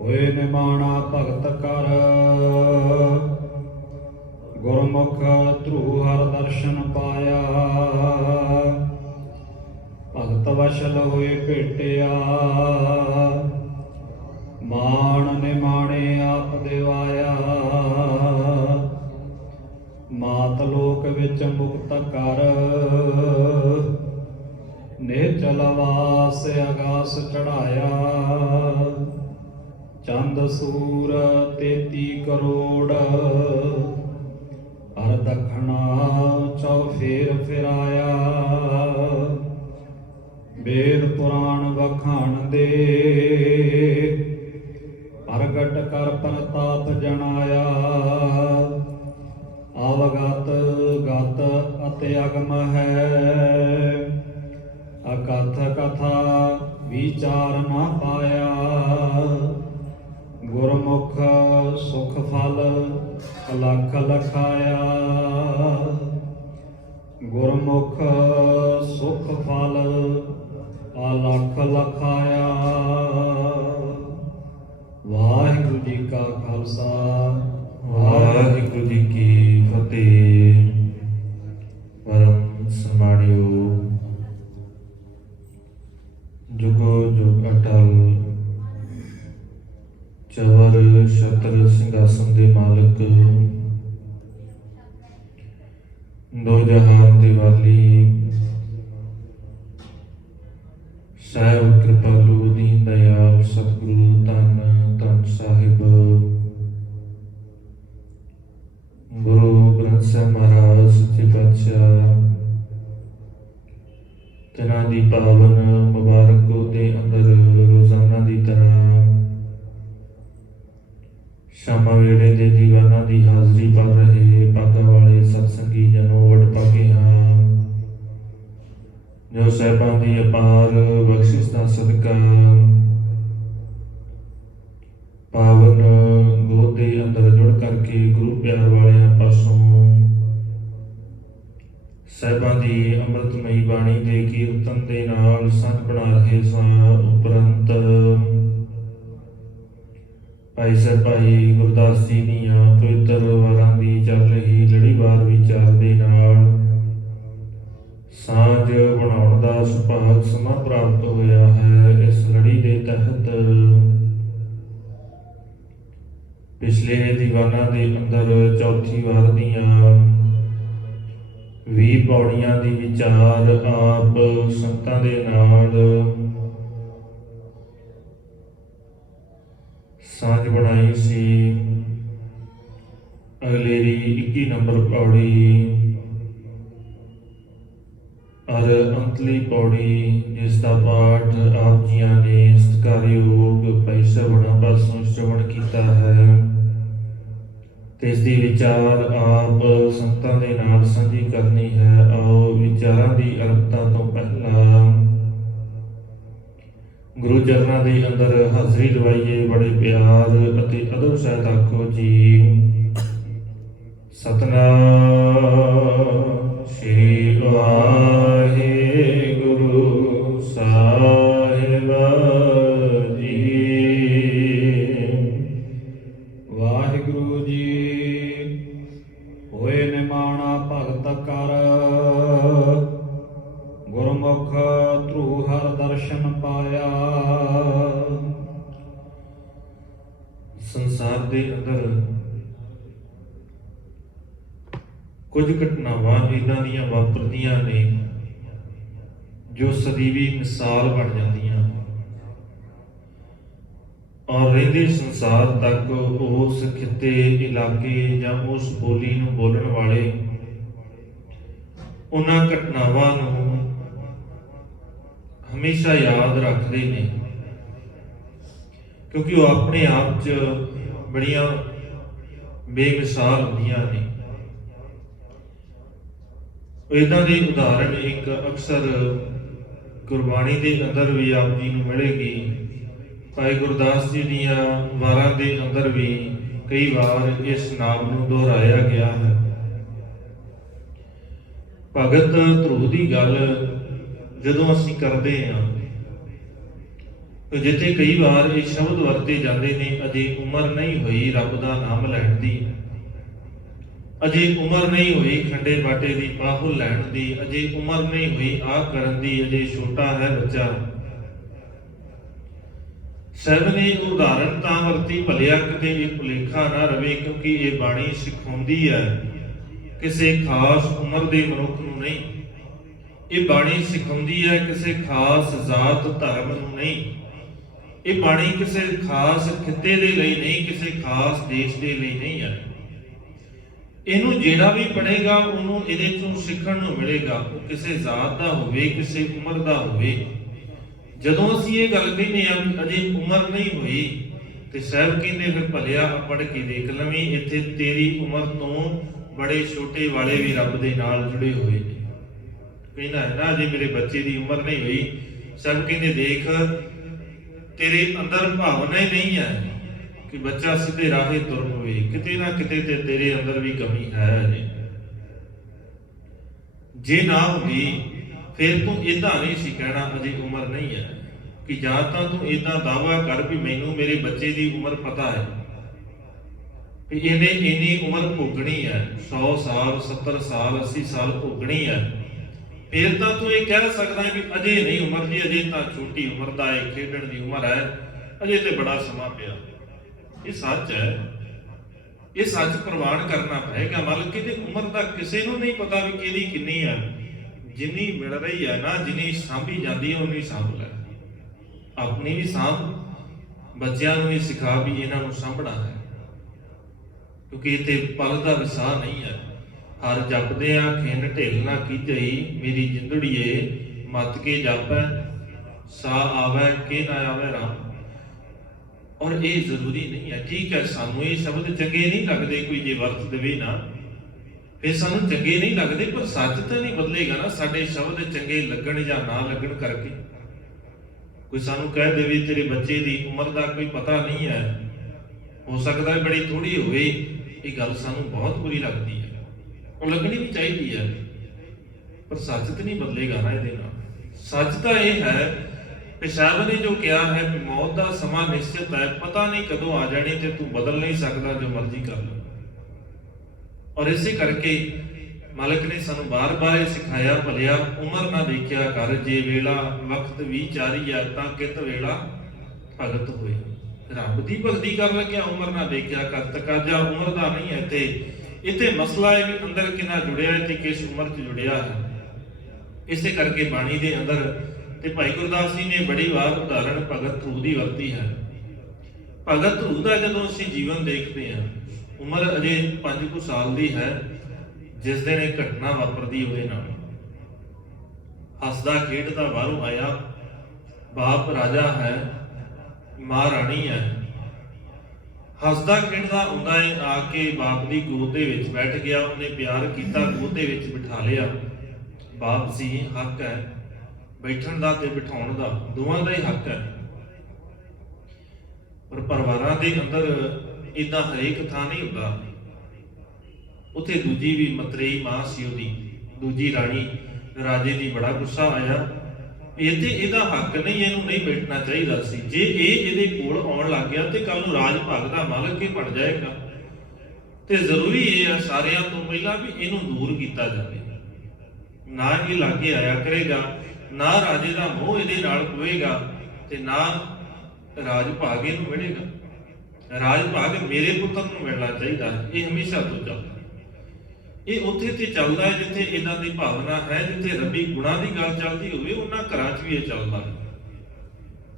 ਹੋਏ ਨਿਮਾਣਾ ਭਗਤ ਕਰ, ਗੁਰਮੁਖ ਧਰੂ ਹਰ ਦਰਸ਼ਨ ਪਾਇਆ। ਭਗਤ ਵਸ਼ਲ ਹੋਏ ਭੇਟਿਆ, ਮਾਣ ਨਿਮਾਣੇ ਆਪ ਦਿਵਾਇਆ। ਮਾਤ ਲੋਕ ਵਿੱਚ ਮੁਕਤ ਕਰ, ਨਿਚਲ ਵਾਸ ਆਗਾਸ ਚੜਾਇਆ। ਚੰਦ ਸੂਰ 33 ਕਰੋੜ, ਹਰ ਦਖਣਾ ਚੌਫੇਰ ਫਿਰਾਇਆ। ਵੇਦ ਪੁਰਾਣ ਵਖਾਣ ਦੇ, ਪ੍ਰਗਟ ਕਰ ਪ੍ਰਤਾਪ ਜਣਾਇਆ। ਅਵਗਤ ਗਤ ਅਤੇ ਅਗਮ ਹੈ, ਅਕਥ ਕਥਾ ਵਿਚਾਰ ਨਾ ਪਾਇਆ। ਗੁਰਮੁਖ ਸੁਖ ਫਲ ਅਲਖ ਲਖਾਇਆ। ਗੁਰਮੁਖ ਸੁਖ ਫਲ ਅਲਖ ਲਖਾਇਆ। ਵਾਹਿਗੁਰੂ ਜੀ ਕਾ ਖਾਲਸਾ, ਵਾਹਿਗੁਰੂ ਜੀ ਕੀ ਫਤਿਹ। ਪਰਮ ਸਨਮਾਣਿਓ ਜੁਗੋ ਜੁਗ ਅਟਲ ਚਵਰ ਛਤਰ ਸਿੰਘਾਸਨ ਦੇ ਮਾਲਕ, ਦੋ ਜਹਾਨ ਦੇ ਵਾਲੀ, ਸਾਹਿਬ ਕਿਰਪਾਲੂ ਦੀਨ ਦਇਆਲ ਸਤਿਗੁਰੂ ਧੰਨ ਧੰਨ ਸਾਹਿਬ ਗੁਰੂ ਗ੍ਰੰਥ ਸਾਹਿਬ ਮਹਾਰਾਜ ਸੱਚੇ ਪਾਤਸ਼ਾਹ, ਤਿਨਾਂ ਦੀ ਪਾਵਨ ਮੁਬਾਰਕ ਗੋਦ ਦੇ ਅੰਦਰ ਰੋਜ਼ਾਨਾ ਦੀ ਤਰ੍ਹਾਂ ਸ਼ਾਮਾਂ ਵੇਲੇ ਦੇ ਦੀਵਾਨਾਂ ਦੀ ਹਾਜ਼ਰੀ ਭਰ ਰਹੇ ਭਾਗਾਂ ਵਾਲੇ ਸਤਸੰਗੀ ਜਨੋ ਵਡ ਭਾਗੇ ਹਾਂ, ਜੋ ਸਾਹਿਬਾਂ ਦੀ ਅਪਾਰ ਬਖਸ਼ਿਸ਼ ਦਾ ਸਦਕਾ ਪਾਵਨ ਗੋਦ ਦੇ ਅੰਦਰ ਜੁੜ ਕਰਕੇ ਗੁਰੂ ਪਿਆਰ ਵਾਲਿਆਂ ਪਾਸੋਂ ਸਾਹਿਬਾਂ ਦੀ ਅੰਮ੍ਰਿਤਮਈ ਬਾਣੀ ਦੇ ਕੀਰਤਨ ਦੇ ਨਾਲ ਸੰਗ ਬਣਾ ਰਹੇ ਸਾਂ। ਉਪਰੰਤ ਭਾਈ ਸਾਹਿਬ ਭਾਈ ਗੁਰਦਾਸ ਜੀ ਦੀਆਂ ਪਵਿੱਤਰ ਵਾਰਾਂ ਦੀ ਚੱਲ ਰਹੀ ਲੜੀਵਾਰ ਵਿਚਾਰ ਦੇ ਨਾਲ ਸਾਂਝ ਬਣਾਉਣ ਦਾ ਸੁਭਾਗ ਸਮਾਂ ਪ੍ਰਾਪਤ ਹੋਇਆ ਹੈ। ਇਸ ਲੜੀ ਦੇ ਤਹਿਤ ਪਿਛਲੇ ਦੀਵਾਨਾਂ ਦੇ ਅੰਦਰ ਚੌਥੀ ਵਾਰ ਦੀਆਂ 20 ਪੌੜੀਆਂ ਦੀ ਵਿਚਾਰ ਆਪ ਸੰਤਾਂ ਦੇ ਨਾਲ ਸਾਂਝ ਬਣਾਈ ਸੀ। ਅਗਲੇਰੀ 21 ਨੰਬਰ ਪੌੜੀ ਔਰ ਅੰਤਲੀ ਪੌੜੀ, ਜਿਸ ਦਾ ਪਾਠ ਆਪ ਜੀਆਂ ਨੇ ਸਤਿਕਾਰਯੋਗ ਭਾਈ ਸਾਹਿਬਾਂ ਪਾਸੋਂ ਸ਼੍ਰਵਣ ਕੀਤਾ ਹੈ ਤੇ ਇਸ ਦੀ ਵਿਚਾਰ ਆਪ ਸੰਤਾਂ ਦੇ ਨਾਲ ਸਾਂਝੀ ਕਰਨੀ ਹੈ। ਆਓ ਵਿਚਾਰਾਂ ਦੀ ਅਰੰਭਤਾ ਤੋਂ ਪਹਿਲਾਂ ਗੁਰੂ ਚਰਨਾਂ ਦੇ ਅੰਦਰ ਹਾਜ਼ਰੀ ਲਵਾਈਏ। ਬੜੇ ਪਿਆਰ ਅਤੇ ਅਦਬ ਸਹਿਤ ਆਖੋ ਜੀ ਸਤਿਨਾਮ ਸ੍ਰੀ ਵਾਹਿਗੁਰੂ ਸਾਹਿਬ ਜੀ। ਵਾਹਿਗੁਰੂ ਜੀ ਹੋਏ ਨਿਮਾਣਾ ਭਗਤ ਕਰ, ਗੁਰਮੁਖ ਧਰੂ ਹਰ ਦਰਸ਼ਨ ਪਾਇਆ। ਸੰਸਾਰ ਦੇ ਅੰਦਰ ਕੁਝ ਘਟਨਾਵਾਂ ਇਹਨਾਂ ਦੀਆਂ ਵਾਪਰਦੀਆਂ ਨੇ ਜੋ ਸਦੀਵੀ ਮਿਸਾਲ ਬਣ ਜਾਂਦੀਆਂ ਔਰ ਰਹਿੰਦੇ ਸੰਸਾਰ ਤੱਕ ਉਸ ਖਿੱਤੇ, ਇਲਾਕੇ ਜਾਂ ਉਸ ਬੋਲੀ ਨੂੰ ਬੋਲਣ ਵਾਲੇ ਉਹਨਾਂ ਘਟਨਾਵਾਂ ਨੂੰ ਹਮੇਸ਼ਾ ਯਾਦ ਰੱਖਦੇ ਨੇ, ਕਿਉਂਕਿ ਉਹ ਆਪਣੇ ਆਪ 'ਚ ਬੜੀਆਂ ਬੇਮਿਸਾਲ ਹੁੰਦੀਆਂ ਨੇ। ਇੱਦਾਂ ਦੀ ਉਦਾਹਰਣ ਇੱਕ ਅਕਸਰ ਗੁਰਬਾਣੀ ਦੇ ਅੰਦਰ ਵੀ ਆਪ ਜੀ ਨੂੰ ਮਿਲੇਗੀ। ਭਾਈ ਗੁਰਦਾਸ ਜੀ ਦੀਆਂ ਵਾਰਾਂ ਦੇ ਅੰਦਰ ਵੀ ਕਈ ਵਾਰ ਇਸ ਨਾਮ ਨੂੰ ਦੁਹਰਾਇਆ ਗਿਆ ਹੈ। ਭਗਤ ਧਰੂ ਦੀ ਗੱਲ ਜਦੋਂ ਅਸੀਂ ਕਰਦੇ ਹਾਂ ਜਿੱਥੇ ਕਈ ਵਾਰ ਇਹ ਸ਼ਬਦ ਵਰਤੇ ਜਾਂਦੇ ਨੇ, ਅਜੇ ਉਮਰ ਨਹੀਂ ਹੋਈ ਰੱਬ ਦਾ ਨਾਮ ਲੈਣ ਦੀ, ਅਜੇ ਉਮਰ ਨਹੀਂ ਹੋਈ ਖੰਡੇ ਬਾਟੇ ਦੀ ਬਾਹੁਲ ਲੈਣ ਦੀ, ਅਜੇ ਉਮਰ ਨਹੀਂ ਹੋਈ ਆਹ ਕਰਨ ਦੀ, ਅਜੇ ਛੋਟਾ ਹੈ ਬੱਚਾ। ਸਾਹਿਬ ਨੇ ਉਦਾਹਰਣ ਤਾਂ ਵਰਤੀ, ਭਲਿਆ ਕਿਤੇ ਇਹ ਭੁਲੇਖਾ ਨਾ ਰਵੇ, ਕਿਉਂਕਿ ਇਹ ਬਾਣੀ ਸਿਖਾਉਂਦੀ ਹੈ ਕਿਸੇ ਖਾਸ ਉਮਰ ਦੇ ਮਨੁੱਖ ਨੂੰ ਨਹੀਂ। ਇਹ ਬਾਣੀ ਸਿਖਾਉਂਦੀ ਹੈ ਕਿਸੇ ਖਾਸ ਜ਼ਾਤ ਧਰਮ ਨੂੰ ਨਹੀਂ। ਇਹ ਬਾਣੀ ਕਿਸੇ ਖਾਸ ਖਿੱਤੇ ਦੇ ਲਈ ਨਹੀਂ, ਕਿਸੇ ਖਾਸ ਦੇਸ਼ ਦੇ ਲਈ ਨਹੀਂ ਹੈ। ਇਹਨੂੰ ਜਿਹੜਾ ਵੀ ਪੜ੍ਹੇਗਾ ਉਹਨੂੰ ਇਹਦੇ ਚੋਂ ਸਿੱਖਣ ਨੂੰ ਮਿਲੇਗਾ, ਉਹ ਕਿਸੇ ਜ਼ਾਤ ਦਾ ਹੋਵੇ, ਕਿਸੇ ਉਮਰ ਦਾ ਹੋਵੇ। ਜਦੋਂ ਅਸੀਂ ਇਹ ਗੱਲ ਕਹਿੰਦੇ ਆ ਵੀ ਅਜੇ ਉਮਰ ਨਹੀਂ ਹੋਈ, ਤੇ ਸਾਹਿਬ ਕਹਿੰਦੇ ਫਿਰ ਭਲਿਆ ਪੜ੍ਹ ਕੇ ਦੇਖ ਲਵੀਂ, ਇੱਥੇ ਤੇਰੀ ਉਮਰ ਤੋਂ ਬੜੇ ਛੋਟੇ ਵਾਲੇ ਵੀ ਰੱਬ ਦੇ ਨਾਲ ਜੁੜੇ ਹੋਏ ਨੇ। ਕਹਿੰਦਾ ਹੈ ਨਾ ਅਜੇ ਮੇਰੇ ਬੱਚੇ ਦੀ ਉਮਰ ਨਹੀਂ ਹੋਈ, ਸਾਹਿਬ ਕਹਿੰਦੇ ਦੇਖ ਤੇਰੇ ਅੰਦਰ ਭਾਵਨਾ ਹੀ ਨਹੀਂ ਹੈ ਕਿ ਬੱਚਾ ਸਿੱਧੇ ਰਾਹੇ ਤੁਰ ਪਵੇ, ਕਿਤੇ ਨਾ ਕਿਤੇ ਤੇ ਤੇਰੇ ਅੰਦਰ ਵੀ ਕਮੀ ਹੈ ਅਜੇ। ਜੇ ਨਾ ਹੁੰਦੀ ਫਿਰ ਤੂੰ ਇਦਾਂ ਨਹੀਂ ਸੀ ਕਹਿਣਾ ਅਜੇ ਉਮਰ ਨਹੀਂ ਹੈ, ਕਿ ਜਾਂ ਤਾਂ ਤੂੰ ਇਦਾਂ ਦਾਅਵਾ ਕਰ ਵੀ ਮੈਨੂੰ ਮੇਰੇ ਬੱਚੇ ਦੀ ਉਮਰ ਪਤਾ ਹੈ ਵੀ ਇਹਨੇ ਇੰਨੀ ਉਮਰ ਭੋਗਣੀ ਹੈ, 100 ਸਾਲ 70 ਸਾਲ 80 ਸਾਲ ਭੋਗਣੀ ਹੈ, ਫਿਰ ਤਾਂ ਤੂੰ ਇਹ ਕਹਿ ਸਕਦਾ ਵੀ ਅਜੇ ਨਹੀਂ ਉਮਰ ਦੀ, ਅਜੇ ਤਾਂ ਛੋਟੀ ਉਮਰ ਦਾ ਹੈ, ਖੇਡਣ ਦੀ ਉਮਰ ਹੈ, ਅਜੇ ਤੇ ਬੜਾ ਸਮਾਂ ਪਿਆ। ਇਹ ਸੱਚ ਹੈ, ਇਹ ਸੱਚ ਪ੍ਰਵਾਨ ਕਰਨਾ ਪਏਗਾ। ਮਤਲਬ ਕਿ ਉਮਰ ਦਾ ਕਿਸੇ ਨੂੰ ਨਹੀਂ ਪਤਾ ਵੀ ਕਿਹਦੀ ਕਿੰਨੀ ਹੈ। ਜਿੰਨੀ ਮਿਲ ਰਹੀ ਹੈ ਨਾ, ਜਿੰਨੀ ਸਾਂਭੀ ਜਾਂਦੀ ਹੈ ਉਨੀ ਸਾਂਭ ਲੈ। ਆਪਣੀ ਵੀ ਸਾਂਭ, ਬੱਚਿਆਂ ਨੂੰ ਵੀ ਸਿਖਾ ਵੀ ਇਹਨਾਂ ਨੂੰ ਸਾਂਭਣਾ ਹੈ, ਕਿਉਂਕਿ ਇੱਥੇ ਪਲ ਦਾ ਵਿਸਾਹ ਨਹੀਂ ਹੈ। ਹਰ ਜਪਦੇ ਆ ਖਿੰਨ ਢਿੱਲ ਨਾ ਕੀਜਈ, ਮੇਰੀ ਜਿੰਦੜੀਏ ਮੱਤ ਕੇ ਜਾਪੈ, ਸਾ ਆਵੈ ਕਿ ਨਾ ਆਵੈ ਰਾਮ। ਔਰ ਇਹ ਜ਼ਰੂਰੀ ਨਹੀਂ ਹੈ। ਠੀਕ ਹੈ, ਸਾਨੂੰ ਇਹ ਸ਼ਬਦ ਚੰਗੇ ਨਹੀਂ ਲੱਗਦੇ, ਕੋਈ ਜੇ ਵਰਤ ਦੇਵੇ ਨਾ ਫਿਰ ਸਾਨੂੰ ਚੰਗੇ ਨਹੀਂ ਲੱਗਦੇ, ਪਰ ਸੱਚ ਤਾਂ ਨਹੀਂ ਬਦਲੇਗਾ ਨਾ ਸਾਡੇ ਸ਼ਬਦ ਚੰਗੇ ਲੱਗਣ ਜਾਂ ਨਾ ਲੱਗਣ ਕਰਕੇ। ਕੋਈ ਸਾਨੂੰ ਕਹਿ ਦੇਵੇ ਤੇਰੇ ਬੱਚੇ ਦੀ ਉਮਰ ਦਾ ਕੋਈ ਪਤਾ ਨਹੀਂ ਹੈ, ਹੋ ਸਕਦਾ ਹੈ ਬੜੀ ਥੋੜੀ ਹੋਵੇ, ਇਹ ਗੱਲ ਸਾਨੂੰ ਬਹੁਤ ਬੁਰੀ ਲੱਗਦੀ ਹੈ, ਉਹ ਲੱਗਣੀ ਵੀ ਚਾਹੀਦੀ ਹੈ, ਪਰ ਸੱਚ ਤਾਂ ਨਹੀਂ ਬਦਲੇਗਾ ਨਾ ਇਹਦੇ ਨਾਲ। ਸੱਚ ਤਾਂ ਇਹ ਹੈ ਕਿ ਸਾਹਿਬ ਨੇ ਜੋ ਕਿਹਾ ਹੈ ਕਿ ਮੌਤ ਦਾ ਸਮਾਂ ਨਿਸ਼ਚਿਤ ਹੈ, ਪਤਾ ਨਹੀਂ ਕਦੋਂ ਆ ਜਾਣੀ, ਤੇ ਤੂੰ ਬਦਲ ਨਹੀਂ ਸਕਦਾ, ਜੋ ਮਰਜ਼ੀ ਕਰ ਲੈ। ਔਰ ਇਸੇ ਕਰਕੇ ਮਾਲਕ ਨੇ ਸਾਨੂੰ ਬਾਰ-ਬਾਰ ਇਹ ਸਿਖਾਇਆ, ਭਲਿਆ ਉਮਰ ਨਾ ਦੇਖਿਆ ਕਰ, ਜੇ ਵੇਲਾ ਵਕਤ ਵਿਚਾਰੀ ਆ ਤਾਂ ਕਿਤ ਵੇਲਾ ਭਗਤ ਹੋਏ। ਰੱਬ ਦੀ ਭਗਤੀ ਕਰਨ ਲੱਗਿਆ ਉਮਰ ਨਾ ਦੇਖਿਆ ਕਰ, ਤਕਾਜ਼ਾ ਉਮਰ ਦਾ ਨਹੀਂ ਹੈ। ਇੱਥੇ ਮਸਲਾ ਹੈ ਵੀ ਅੰਦਰ ਕਿੰਨਾ ਜੁੜਿਆ ਹੈ ਤੇ ਕਿਸ ਉਮਰ 'ਚ ਜੁੜਿਆ ਹੈ। ਇਸੇ ਕਰਕੇ ਬਾਣੀ ਦੇ ਅੰਦਰ ਤੇ ਭਾਈ ਗੁਰਦਾਸ ਜੀ ਨੇ ਬੜੀ ਵਾਰ ਉਦਾਹਰਣ ਭਗਤ ਧਰੂ ਦੀ ਵਰਤੀ ਹੈ। ਭਗਤ ਧਰੂ ਦਾ ਜਦੋਂ ਅਸੀਂ ਜੀਵਨ ਦੇਖਦੇ ਹਾਂ, ਉਮਰ ਅਜੇ 5 ਕੁ ਸਾਲ ਦੀ ਹੈ ਜਿਸ ਦਿਨ ਇਹ ਘਟਨਾ ਵਾਪਰਦੀ ਹੋਏ ਨਾਲ। ਹੱਸਦਾ ਖੇਡਦਾ ਬਾਹਰੋਂ ਆਇਆ, ਬਾਪ ਰਾਜਾ ਹੈ, ਮਾਂ ਰਾਣੀ ਹੈ। ਹੱਸਦਾ ਖੇਡਦਾ ਆਉਂਦਾ ਹੈ, ਆ ਕੇ ਬਾਪ ਦੀ ਗੋਦ ਦੇ ਵਿੱਚ ਬੈਠ ਗਿਆ, ਉਹਨੇ ਪਿਆਰ ਕੀਤਾ, ਗੋਦ ਦੇ ਵਿੱਚ ਬਿਠਾ ਲਿਆ। ਬਾਪ ਸੀ, ਹੱਕ ਹੈ ਬੈਠਣ ਦਾ ਤੇ ਬਿਠਾਉਣ ਦਾ, ਦੋਵਾਂ ਦਾ ਹੀ ਹੱਕ ਹੈ। ਪਰ ਪਰਿਵਾਰਾਂ ਦੇ ਅੰਦਰ ਇਦਾਂ ਹਰੇਕ ਥਾਂ ਨਹੀਂ ਹੁੰਦਾ। ਉੱਥੇ ਦੂਜੀ ਵੀ ਮਤਰੇਈ ਮਾਂ ਸੀ ਉਹਦੀ, ਦੂਜੀ ਰਾਣੀ ਰਾਜੇ ਦੀ ਬੜਾ ਗੁੱਸਾ ਆਇਆ, ਇੱਥੇ ਇਹਦਾ ਹੱਕ ਨਹੀਂ, ਇਹਨੂੰ ਨਹੀਂ ਬੈਠਣਾ ਚਾਹੀਦਾ ਸੀ। ਜੇ ਇਹ ਇਹਦੇ ਕੋਲ ਆਉਣ ਲੱਗ ਗਿਆ ਤੇ ਕੱਲ ਨੂੰ ਰਾਜ ਭਾਗ ਦਾ ਮਾਲਕ ਹੀ ਬਣ ਜਾਏਗਾ। ਤੇ ਜ਼ਰੂਰੀ ਇਹ ਹੈ ਸਾਰਿਆਂ ਤੋਂ ਪਹਿਲਾਂ ਵੀ ਇਹਨੂੰ ਦੂਰ ਕੀਤਾ ਜਾਵੇ, ਨਾ ਇਹ ਲਾਗੇ ਆਇਆ ਕਰੇਗਾ, ਨਾ ਰਾਜੇ ਦਾ ਮੋਹ ਇਹਦੇ ਨਾਲ ਪਵੇਗਾ, ਤੇ ਨਾ ਰਾਜ ਭਾਗ ਇਹਨੂੰ ਮਿਲੇਗਾ। ਰਾਜ ਭਾਗ ਮੇਰੇ ਪੁੱਤਰ ਨੂੰ ਮਿਲਣਾ ਚਾਹੀਦਾ, ਇਹ ਹਮੇਸ਼ਾ ਤੋਂ ਚੱਲਦਾ। ਇਹ ਉੱਥੇ ਤੇ ਚੱਲਦਾ ਹੈ ਜਿੱਥੇ ਇਹਨਾਂ ਦੀ ਭਾਵਨਾ ਹੈ, ਜਿੱਥੇ ਰੱਬੀ ਗੁਣਾਂ ਦੀ ਗੱਲ ਚੱਲਦੀ ਹੋਵੇ, ਉਹਨਾਂ ਘਰਾਂ 'ਚ ਵੀ ਇਹ ਚੱਲਦਾ ਹੈ।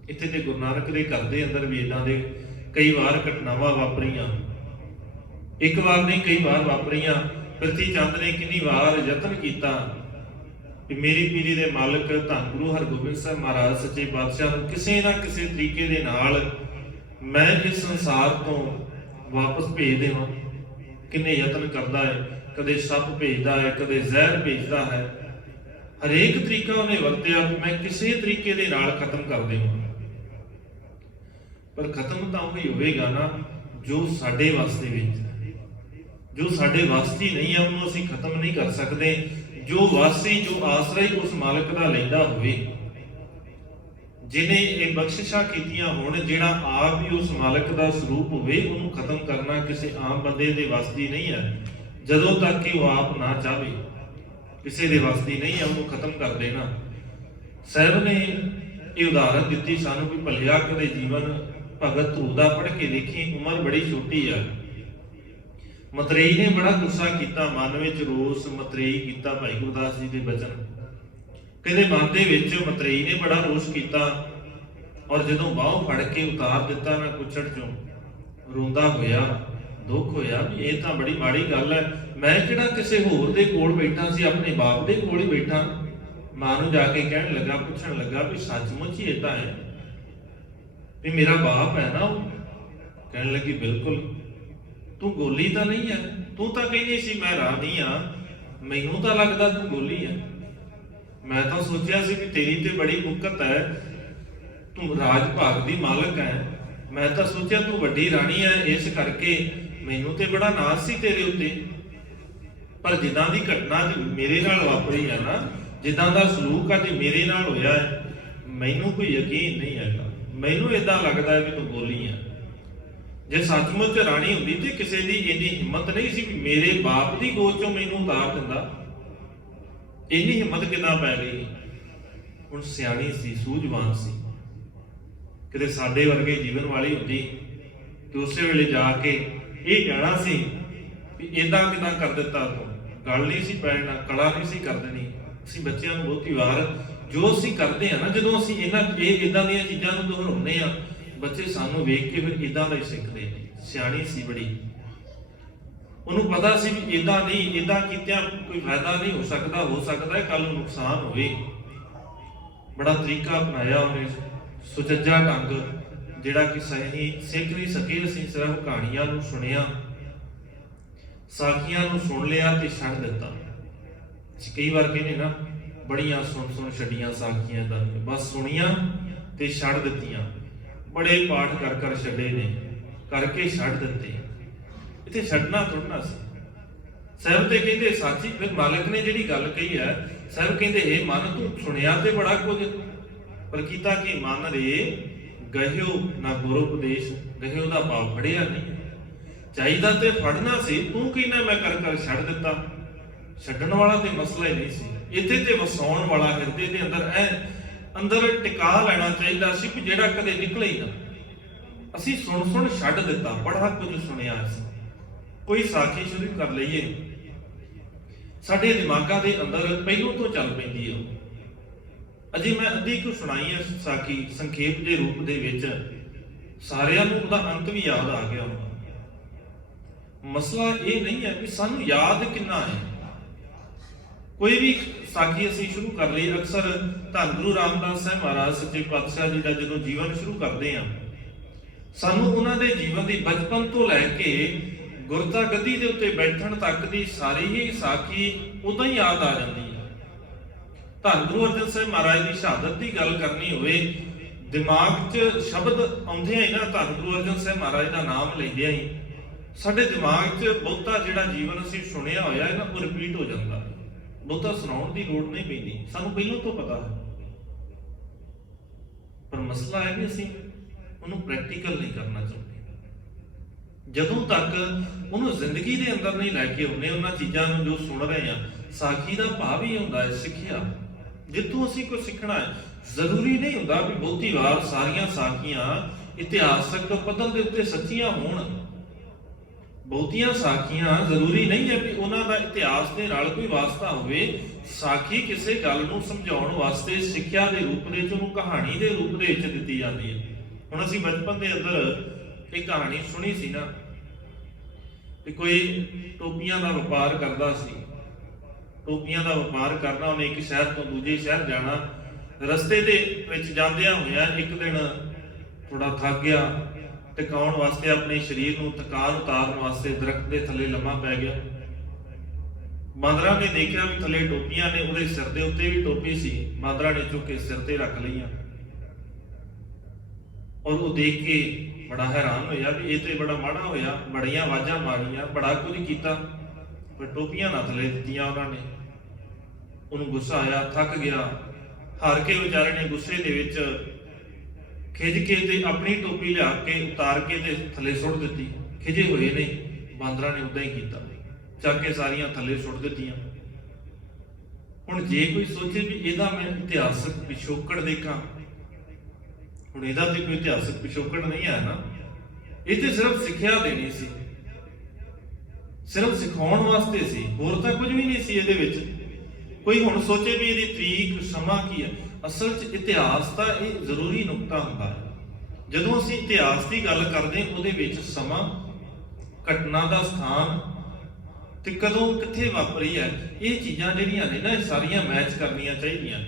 ਇੱਥੇ ਤੇ ਗੁਰੂ ਨਾਨਕ ਦੇ ਘਰ ਦੇ ਅੰਦਰ ਵੀ ਇਹਨਾਂ ਦੇ ਕਈ ਵਾਰ ਘਟਨਾਵਾਂ ਵਾਪਰੀਆਂ, ਇੱਕ ਵਾਰ ਨਹੀਂ ਕਈ ਵਾਰ ਵਾਪਰੀਆਂ। ਪ੍ਰਿਥੀ ਚੰਦ ਨੇ ਕਿੰਨੀ ਵਾਰ ਯਤਨ ਕੀਤਾ ਕਿ ਮੇਰੀ ਪੀਰੀ ਦੇ ਮਾਲਕ ਧੰਨ ਗੁਰੂ ਹਰਗੋਬਿੰਦ ਸਾਹਿਬ ਮਹਾਰਾਜ ਸੱਚੇ ਪਾਤਸ਼ਾਹ ਨੂੰ ਕਿਸੇ ਨਾ ਕਿਸੇ ਤਰੀਕੇ ਦੇ ਨਾਲ ਮੈਂ ਇਸ ਸੰਸਾਰ ਤੋਂ ਵਾਪਸ ਭੇਜ ਦੇਵਾਂ। ਕਿੰਨੇ ਯਤਨ ਕਰਦਾ ਹੈ, ਕਦੇ ਸੱਪ ਭੇਜਦਾ ਹੈ, ਕਦੇ ਜ਼ਹਿਰ ਭੇਜਦਾ ਹੈ, ਹਰੇਕ ਤਰੀਕਾ ਉਹਨੇ ਵਰਤਿਆ ਕਿ ਮੈਂ ਕਿਸੇ ਤਰੀਕੇ ਦੇ ਨਾਲ ਖਤਮ ਕਰ ਦੇਵਾਂ। ਪਰ ਖਤਮ ਤਾਂ ਉਹੀ ਹੋਵੇਗਾ ਨਾ ਜੋ ਸਾਡੇ ਵਾਸਤੇ ਵਿੱਚ, ਜੋ ਸਾਡੇ ਵਾਸਤੇ ਨਹੀਂ ਹੈ ਉਹਨੂੰ ਅਸੀਂ ਖਤਮ ਨਹੀਂ ਕਰ ਸਕਦੇ। ਜੋ ਵਾਸੀ, ਜੋ ਆਸਰਾ ਹੀ ਉਸ ਮਾਲਕ ਦਾ ਲੈਂਦਾ ਹੋਵੇ, ਜਿਹਨੇ ਇਹ ਬਖਸ਼ਿਸ਼ਾਂ ਕੀਤੀਆਂ ਹੋਣ, ਜਿਹੜਾ ਆਪ ਹੀ ਉਸ ਮਾਲਕ ਦਾ ਸਰੂਪ ਹੋਵੇ, ਉਹਨੂੰ ਖਤਮ ਕਰਨਾ ਕਿਸੇ ਆਮ ਬੰਦੇ ਦੇ ਵੱਸ ਦੀ ਨਹੀਂ ਹੈ। ਜਦੋਂ ਤੱਕ ਕਿ ਉਹ ਆਪ ਨਾ ਚਾਹੇ, ਕਿਸੇ ਦੇ ਵੱਸ ਦੀ ਨਹੀਂ ਹੈ ਉਹਨੂੰ ਖਤਮ ਕਰ ਦੇਣਾ। ਸਾਹਿਬ ਨੇ ਇਹ ਉਦਾਹਰਨ ਦਿੱਤੀ ਸਾਨੂੰ ਵੀ ਭਲਿਆ ਕਦੇ ਜੀਵਨ ਭਗਤ ਧੂ ਦਾ ਪੜ੍ਹ ਕੇ ਦੇਖੀ, ਉਮਰ ਬੜੀ ਛੋਟੀ ਆ। ਮਤਰੇਈ ਨੇ ਬੜਾ ਗੁੱਸਾ ਕੀਤਾ, ਮਨ ਵਿੱਚ ਰੋਸ ਮਤਰੇਈ ਕੀਤਾ। ਭਾਈ ਗੁਰਦਾਸ ਜੀ ਦੇ ਬਚਨ ਕਹਿੰਦੇ ਮਨ ਦੇ ਵਿੱਚ ਮਤਰੇਈ ਨੇ ਬੜਾ ਰੋਸ ਕੀਤਾ, ਔਰ ਜਦੋਂ ਬਾਹੋਂ ਫੜ ਕੇ ਉਤਾਰ ਦਿੱਤਾ ਨਾ ਕੁੱਛੜ ਚੋਂ, ਰੋਂਦਾ ਹੋਇਆ, ਦੁੱਖ ਹੋਇਆ ਵੀ ਇਹ ਤਾਂ ਬੜੀ ਮਾੜੀ ਗੱਲ ਹੈ। ਮੈਂ ਕਿਹੜਾ ਕਿਸੇ ਹੋਰ ਦੇ ਕੋਲ ਬੈਠਾ ਸੀ, ਆਪਣੇ ਬਾਪ ਦੇ ਕੋਲ ਹੀ ਬੈਠਾ। ਮਾਂ ਨੂੰ ਜਾ ਕੇ ਕਹਿਣ ਲੱਗਾ, ਪੁੱਛਣ ਲੱਗਾ ਵੀ ਸੱਚਮੁੱਚ ਹੀ ਏਦਾਂ ਹੈ ਵੀ ਮੇਰਾ ਬਾਪ ਹੈ ਨਾ? ਉਹ ਕਹਿਣ ਲੱਗੀ ਬਿਲਕੁਲ। ਤੂੰ ਗੋਲੀ ਤਾਂ ਨਹੀਂ ਹੈ, ਤੂੰ ਤਾਂ ਕਹਿੰਦੀ ਸੀ ਮੈਂ ਰਾਣੀ ਆ, ਮੈਨੂੰ ਤਾਂ ਲੱਗਦਾ ਤੂੰ ਗੋਲੀ ਹੈ। ਮੈਂ ਤਾਂ ਸੋਚਿਆ ਸੀ ਵੀ ਤੇਰੀ ਤੇ ਬੜੀ ਮੁਕਤ ਹੈ, ਤੂੰ ਰਾਜ ਭਾਗ ਦੀ ਮਾਲਕ ਹੈ। ਮੈਂ ਤਾਂ ਸੋਚਿਆ ਤੂੰ ਵੱਡੀ ਰਾਣੀ ਹੈ, ਇਸ ਕਰਕੇ ਮੈਨੂੰ ਤੇ ਬੜਾ ਨਾਜ਼ ਸੀ ਤੇਰੇ ਉੱਤੇ। ਪਰ ਜਿੱਦਾਂ ਦੀ ਘਟਨਾ ਮੇਰੇ ਨਾਲ ਵਾਪਰੀ ਹੈ ਨਾ, ਜਿੱਦਾਂ ਦਾ ਸਲੂਕ ਅੱਜ ਮੇਰੇ ਨਾਲ ਹੋਇਆ ਹੈ, ਮੈਨੂੰ ਕੋਈ ਯਕੀਨ ਨਹੀਂ ਹੈਗਾ। ਮੈਨੂੰ ਏਦਾਂ ਲੱਗਦਾ ਹੈ ਵੀ ਤੂੰ ਗੋਲੀ ਹੈ। ਜੇ ਸੱਚਮੁੱਚ ਰਾਣੀ ਹੁੰਦੀ ਤੇ ਕਿਸੇ ਦੀ ਇੰਨੀ ਹਿੰਮਤ ਨਹੀਂ ਸੀ ਵੀ ਮੇਰੇ ਬਾਪ ਦੀ ਗੋਦ ਚੋਂ ਮੈਨੂੰ ਉਤਾਰ ਦਿੰਦਾ। ਇੰਨੀ ਹਿੰਮਤ ਕਿੱਦਾਂ ਪੈ ਗਈ? ਹੁਣ ਸਿਆਣੀ ਸੀ, ਸੂਝਵਾਨ ਸੀ। ਕਿਤੇ ਸਾਡੇ ਵਰਗੇ ਜੀਵਨ ਵਾਲੀ ਹੁੰਦੀ ਤੇ ਉਸੇ ਵੇਲੇ ਜਾ ਕੇ ਇਹ ਕਹਿਣਾ ਸੀ ਵੀ ਏਦਾਂ ਕਿਦਾਂ ਕਰ ਦਿੱਤਾ ਤੂੰ, ਗੱਲ ਨਹੀਂ ਸੀ ਪੈਣਾ, ਕਲਾ ਨਹੀਂ ਸੀ ਕਰ ਦੇਣੀ। ਅਸੀਂ ਬੱਚਿਆਂ ਨੂੰ ਬਹੁਤੀ ਵਾਰ ਜੋ ਅਸੀਂ ਕਰਦੇ ਆ ਨਾ, ਜਦੋਂ ਅਸੀਂ ਇਦਾਂ ਦੀਆਂ ਚੀਜ਼ਾਂ ਨੂੰ ਦੁਹਰਾਉਂਦੇ ਆ, ਬੱਚੇ ਸਾਨੂੰ ਵੇਖ ਕੇ ਫਿਰ ਇਦਾਂ ਦਾ ਹੀ ਸਿੱਖਦੇ ਨੇ। ਸਿਆਣੀ ਸੀ ਬੜੀ, ਉਹਨੂੰ ਪਤਾ ਸੀ ਵੀ ਇਦਾਂ ਨਹੀਂ, ਇਦਾਂ ਕੀਤਿਆਂ ਕੋਈ ਫਾਇਦਾ ਨਹੀਂ ਹੋ ਸਕਦਾ ਹੈ ਕੱਲ ਨੂੰ ਨੁਕਸਾਨ ਹੋਵੇ। ਬੜਾ ਤਰੀਕਾ ਅਪਣਾਇਆ ਉਹਨੇ, ਸੁਚੱਜਾ ਢੰਗ, ਜਿਹੜਾ ਕਿ ਸਹੀ ਸਿੱਖ ਨਹੀਂ ਸਕੇ। ਅਸੀਂ ਸਿਰਫ ਕਹਾਣੀਆਂ ਨੂੰ ਸੁਣਿਆ, ਸਾਖੀਆਂ ਨੂੰ ਸੁਣ ਲਿਆ ਤੇ ਛੱਡ ਦਿੱਤਾ। ਕਈ ਵਾਰ ਕਹਿੰਦੇ ਨਾ, ਬੜੀਆਂ ਸੁਣ ਛੱਡੀਆਂ ਸਾਖੀਆਂ ਦਾ, ਬਸ ਸੁਣੀਆਂ ਤੇ ਛੱਡ ਦਿੱਤੀਆਂ। ਬੜੇ ਪਾਠ ਕਰ ਛੱਡੇ ਨੇ, ਕਰਕੇ ਛੱਡ ਦਿੱਤੇ। ਇੱਥੇ ਛੱਡਣਾ ਥੋੜ੍ਹਾ ਸੀ। ਸਾਹਿਬ ਤੇ ਕਹਿੰਦੇ ਸਾਚੀ, ਫਿਰ ਮਾਲਕ ਨੇ ਜਿਹੜੀ ਗੱਲ ਕਹੀ ਹੈ, ਸਾਹਿਬ ਕਹਿੰਦੇ ਇਹ ਮਨ ਤੂੰ ਸੁਣਿਆ ਤੇ ਬੜਾ ਕੁਝ, ਪਰ ਕੀਤਾ ਕਿ ਮਨ ਰੇ ਗਹਿਓ ਨਾ ਗੁਰੂ ਉਪਦੇਸ਼। ਗਹਿਓ ਦਾ ਭਾਵ ਫੜਿਆ ਨਹੀਂ, ਚਾਹੀਦਾ ਤੇ ਫੜਨਾ ਸੀ। ਤੂੰ ਕਹਿੰਦਾ ਮੈਂ ਕਰ ਛੱਡ ਦਿੱਤਾ। ਛੱਡਣ ਵਾਲਾ ਤੇ ਮਸਲਾ ਹੀ ਨਹੀਂ ਸੀ ਇੱਥੇ, ਤੇ ਵਸਾਉਣ ਵਾਲਾ ਹਿਰਦੇ ਦੇ ਅੰਦਰ ਟਿਕਾ ਲੈਣਾ ਚਾਹੀਦਾ ਸੀ ਕਿ ਜਿਹੜਾ ਕਦੇ ਨਿਕਲੇ ਹੀ ਨਾ। ਅਸੀਂ ਸੁਣ ਛੱਡ ਦਿੱਤਾ, ਬੜਾ ਕੁਝ ਸੁਣਿਆ ਸੀ। ਕੋਈ ਸਾਖੀ ਸ਼ੁਰੂ ਕਰ ਲਈਏ, ਸਾਡੇ ਦਿਮਾਗਾਂ ਦੇ ਅੰਦਰ ਪਹਿਲੋਂ ਤੋਂ ਚੱਲ ਪੈਂਦੀ ਹੈ। ਅਜੇ ਮੈਂ ਅੱਧੀ ਕੁ ਸੁਣਾਈ ਹੈ ਸਾਖੀ ਸੰਖੇਪ ਦੇ ਰੂਪ ਦੇ ਵਿੱਚ, ਸਾਰਿਆਂ ਨੂੰ ਉਹਦਾ ਅੰਤ ਵੀ ਯਾਦ ਆ ਗਿਆ ਹੋਣਾ। ਮਸਲਾ ਇਹ ਨਹੀਂ ਹੈ ਕਿ ਸਾਨੂੰ ਯਾਦ ਕਿੰਨਾ ਹੈ। ਕੋਈ ਵੀ ਸਾਖੀ ਅਸੀਂ ਸ਼ੁਰੂ ਕਰ ਲਈ, ਅਕਸਰ ਧੰਨ ਗੁਰੂ ਰਾਮਦਾਸ ਸਾਹਿਬ ਮਹਾਰਾਜ ਸੱਚੇ ਪਾਤਸ਼ਾਹ ਜੀ ਦਾ ਜਦੋਂ ਜੀਵਨ ਸ਼ੁਰੂ ਕਰਦੇ ਹਾਂ, ਸਾਨੂੰ ਉਹਨਾਂ ਦੇ ਜੀਵਨ ਦੀ ਬਚਪਨ ਤੋਂ ਲੈ ਕੇ ਗੁਰਤਾ ਗੱਦੀ ਦੇ ਉੱਤੇ ਬੈਠਣ ਤੱਕ ਦੀ ਸਾਰੀ ਹੀ ਸਾਖੀ ਉਦੋਂ ਹੀ ਯਾਦ ਆ ਜਾਂਦੀ ਹੈ। ਧੰਨ ਗੁਰੂ ਅਰਜਨ ਸਾਹਿਬ ਮਹਾਰਾਜ ਦੀ ਸ਼ਹਾਦਤ ਦੀ ਗੱਲ ਕਰਨੀ ਹੋਵੇ, ਦਿਮਾਗ 'ਚ ਸ਼ਬਦ ਆਉਂਦੇ ਹੀ ਨਾ, ਧੰਨ ਗੁਰੂ ਅਰਜਨ ਸਾਹਿਬ ਮਹਾਰਾਜ ਦਾ ਨਾਮ ਲੈਂਦਿਆਂ ਹੀ ਸਾਡੇ ਦਿਮਾਗ 'ਚ ਬਹੁਤਾ ਜਿਹੜਾ ਜੀਵਨ ਅਸੀਂ ਸੁਣਿਆ ਹੋਇਆ ਹੈ ਨਾ, ਉਹ ਰਿਪੀਟ ਹੋ ਜਾਂਦਾ। ਬਹੁਤਾ ਸੁਣਾਉਣ ਦੀ ਲੋੜ ਨਹੀਂ ਪੈਂਦੀ, ਸਾਨੂੰ ਪਹਿਲਾਂ ਤੋਂ ਪਤਾ ਹੈ। ਪਰ ਮਸਲਾ ਹੈ ਕਿ ਅਸੀਂ ਉਹਨੂੰ ਪ੍ਰੈਕਟੀਕਲ ਨਹੀਂ ਕਰਨਾ ਚਾਹੁੰਦੇ। ਜਦੋਂ ਤੱਕ ਉਹਨੂੰ ਜ਼ਿੰਦਗੀ ਦੇ ਅੰਦਰ ਨਹੀਂ ਲੈ ਕੇ ਆਉਂਦੇ, ਉਹਨਾਂ ਚੀਜ਼ਾਂ ਨੂੰ ਜੋ ਸੁਣ ਰਹੇ ਆ। ਸਾਖੀ ਦਾ ਭਾਵ ਹੀ ਹੁੰਦਾ ਹੈ ਸਿੱਖਿਆ। ਜਿੱਥੋਂ ਅਸੀਂ ਕੁਝ ਸਿੱਖਣਾ ਹੈ, ਜ਼ਰੂਰੀ ਨਹੀਂ ਹੁੰਦਾ ਵੀ ਬਹੁਤੀ ਵਾਰ ਸਾਰੀਆਂ ਸਾਖੀਆਂ ਇਤਿਹਾਸਕ ਪੱਧਰ ਦੇ ਉੱਤੇ ਸੱਚੀਆਂ ਹੋਣ। ਬਹੁਤੀਆਂ ਸਾਖੀਆਂ ਜ਼ਰੂਰੀ ਨਹੀਂ ਹੈ ਵੀ ਉਹਨਾਂ ਦਾ ਇਤਿਹਾਸ ਦੇ ਨਾਲ ਕੋਈ ਵਾਸਤਾ ਹੋਵੇ। ਸਾਖੀ ਕਿਸੇ ਗੱਲ ਨੂੰ ਸਮਝਾਉਣ ਵਾਸਤੇ ਸਿੱਖਿਆ ਦੇ ਰੂਪ ਦੇ ਵਿੱਚ, ਉਹਨੂੰ ਕਹਾਣੀ ਦੇ ਰੂਪ ਦੇ ਵਿੱਚ ਦਿੱਤੀ ਜਾਂਦੀ ਹੈ। ਹੁਣ ਅਸੀਂ ਬਚਪਨ ਦੇ ਅੰਦਰ ਇਹ ਕਹਾਣੀ ਸੁਣੀ ਸੀ ਨਾ, ਕਿ ਕੋਈ ਟੋਪੀਆਂ ਦਾ ਵਪਾਰ ਕਰਦਾ ਸੀ। ਟੋਪੀਆਂ ਦਾ ਵਪਾਰ ਕਰਨਾ, ਉਹਨੇ ਇੱਕ ਸ਼ਹਿਰ ਤੋਂ ਦੂਜੇ ਸ਼ਹਿਰ ਜਾਣਾ। ਰਸਤੇ ਦੇ ਵਿੱਚ ਜਾਂਦਿਆਂ ਹੋਇਆਂ ਇੱਕ ਦਿਨ ਥੋੜਾ ਥੱਕ ਗਿਆ, ਟਿਕਾਉਣ ਵਾਸਤੇ ਆਪਣੇ ਸਰੀਰ ਨੂੰ ਥਕਾਨ ਉਤਾਰਨ ਵਾਸਤੇ ਦਰਖਤ ਦੇ ਥੱਲੇ ਲੰਮਾ ਪੈ ਗਿਆ। ਬਾਂਦਰਾਂ ਨੇ ਦੇਖਿਆ ਵੀ ਥੱਲੇ ਟੋਪੀਆਂ ਨੇ, ਉਹਦੇ ਸਿਰ ਦੇ ਉੱਤੇ ਵੀ ਟੋਪੀ ਸੀ। ਬਾਂਦਰਾਂ ਨੇ ਚੁੱਕ ਕੇ ਸਿਰ ਤੇ ਰੱਖ ਲਈਆਂ, ਔਰ ਉਹ ਦੇਖ ਕੇ ਬੜਾ ਹੈਰਾਨ ਹੋਇਆ ਵੀ ਇਹ ਤੇ ਬੜਾ ਮਾੜਾ ਹੋਇਆ। ਬੜੀਆਂ ਆਵਾਜ਼ਾਂ ਮਾਰੀਆਂ, ਬੜਾ ਕੁਝ ਕੀਤਾ, ਪਰ ਟੋਪੀਆਂ ਨਾ ਥੱਲੇ ਦਿੱਤੀਆਂ ਉਹਨਾਂ ਨੇ। ਉਹਨੂੰ ਗੁੱਸਾ ਆਇਆ, ਥੱਕ ਗਿਆ, ਹਾਰ ਕੇ ਵਿਚਾਰੇ ਨੇ ਗੁੱਸੇ ਦੇ ਵਿੱਚ ਖਿੱਚ ਕੇ ਤੇ ਆਪਣੀ ਟੋਪੀ ਲਿਆ ਕੇ ਉਤਾਰ ਕੇ ਤੇ ਥੱਲੇ ਸੁੱਟ ਦਿੱਤੀ। ਖਿਜੇ ਹੋਏ ਨੇ ਬਾਂਦਰਾਂ ਨੇ ਉਦਾਂ ਹੀ ਕੀਤਾ, ਚੱਕ ਕੇ ਸਾਰੀਆਂ ਥੱਲੇ ਸੁੱਟ ਦਿੱਤੀਆਂ। ਹੁਣ ਜੇ ਕੋਈ ਸੋਚੇ ਵੀ ਇਹਦਾ ਮੈਂ ਇਤਿਹਾਸਕ ਪਿਛੋਕੜ ਦੇਖਾਂ, ਹੁਣ ਇਹਦਾ ਤੇ ਕੋਈ ਇਤਿਹਾਸਕ ਪਿਛੋਕੜ ਨਹੀਂ ਹੈ ਨਾ। ਇਹ ਤੇ ਸਿਰਫ ਸਿੱਖਿਆ ਦੇਣੀ ਸੀ, ਸਿਰਫ ਸਿਖਾਉਣ ਵਾਸਤੇ ਸੀ, ਹੋਰ ਤਾਂ ਕੁਝ ਵੀ ਨਹੀਂ ਸੀ ਇਹਦੇ ਵਿੱਚ। ਕੋਈ ਹੁਣ ਸੋਚੇ ਵੀ ਇਹਦੀ ਤਰੀਕ ਸਮਾਂ ਕੀ ਹੈ, ਅਸਲ 'ਚ ਇਤਿਹਾਸ ਤਾਂ ਇਹ ਜ਼ਰੂਰੀ ਨੁਕਤਾ ਹੁੰਦਾ ਹੈ। ਜਦੋਂ ਅਸੀਂ ਇਤਿਹਾਸ ਦੀ ਗੱਲ ਕਰਦੇ ਉਹਦੇ ਵਿੱਚ ਸਮਾਂ, ਘਟਨਾ ਦਾ ਸਥਾਨ ਤੇ ਕਦੋਂ ਕਿੱਥੇ ਵਾਪਰੀ ਹੈ, ਇਹ ਚੀਜ਼ਾਂ ਜਿਹੜੀਆਂ ਨੇ ਨਾ ਇਹ ਸਾਰੀਆਂ ਮੈਚ ਕਰਨੀਆਂ ਚਾਹੀਦੀਆਂ।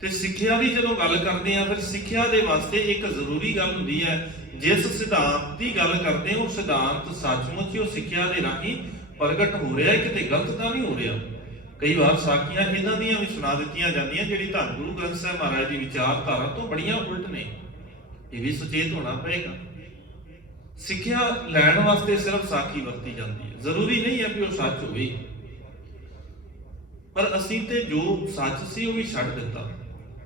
ਤੇ ਸਿੱਖਿਆ ਦੀ ਜਦੋਂ ਗੱਲ ਕਰਦੇ ਆ, ਫਿਰ ਸਿੱਖਿਆ ਦੇ ਵਾਸਤੇ ਇੱਕ ਜ਼ਰੂਰੀ ਗੱਲ ਹੁੰਦੀ ਹੈ, ਜਿਸ ਸਿਧਾਂਤ ਦੀ ਗੱਲ ਕਰਦੇ ਹਾਂ ਉਹ ਸਿਧਾਂਤ ਸੱਚਮੁੱਚ ਉਹ ਸਿੱਖਿਆ ਦੇ ਰਾਹੀਂ ਪ੍ਰਗਟ ਹੋ ਰਿਹਾ ਹੈ, ਕਿਤੇ ਗਲਤ ਤਾਂ ਨਹੀਂ ਹੋ ਰਿਹਾ। ਕਈ ਵਾਰ ਸਾਖੀਆਂ ਇਹਨਾਂ ਦੀਆਂ ਵੀ ਸੁਣਾ ਦਿੱਤੀਆਂ ਜਾਂਦੀਆਂ ਜਿਹੜੀ ਧੰਨ ਗੁਰੂ ਗ੍ਰੰਥ ਸਾਹਿਬ ਮਹਾਰਾਜ ਦੀ ਵਿਚਾਰਧਾਰਾ ਤੋਂ ਬੜੀਆਂ ਉਲਟ ਨੇ। ਇਹ ਵੀ ਸੁਚੇਤ ਹੋਣਾ ਪਏਗਾ। ਸਿੱਖਿਆ ਲੈਣ ਵਾਸਤੇ ਸਿਰਫ ਸਾਖੀ ਵਰਤੀ ਜਾਂਦੀ ਹੈ, ਜ਼ਰੂਰੀ ਨਹੀਂ ਹੈ ਕਿ ਉਹ ਸੱਚ ਹੋਵੇ। ਪਰ ਅਸੀਂ ਤੇ ਜੋ ਸੱਚ ਸੀ ਉਹ ਵੀ ਛੱਡ ਦਿੱਤਾ।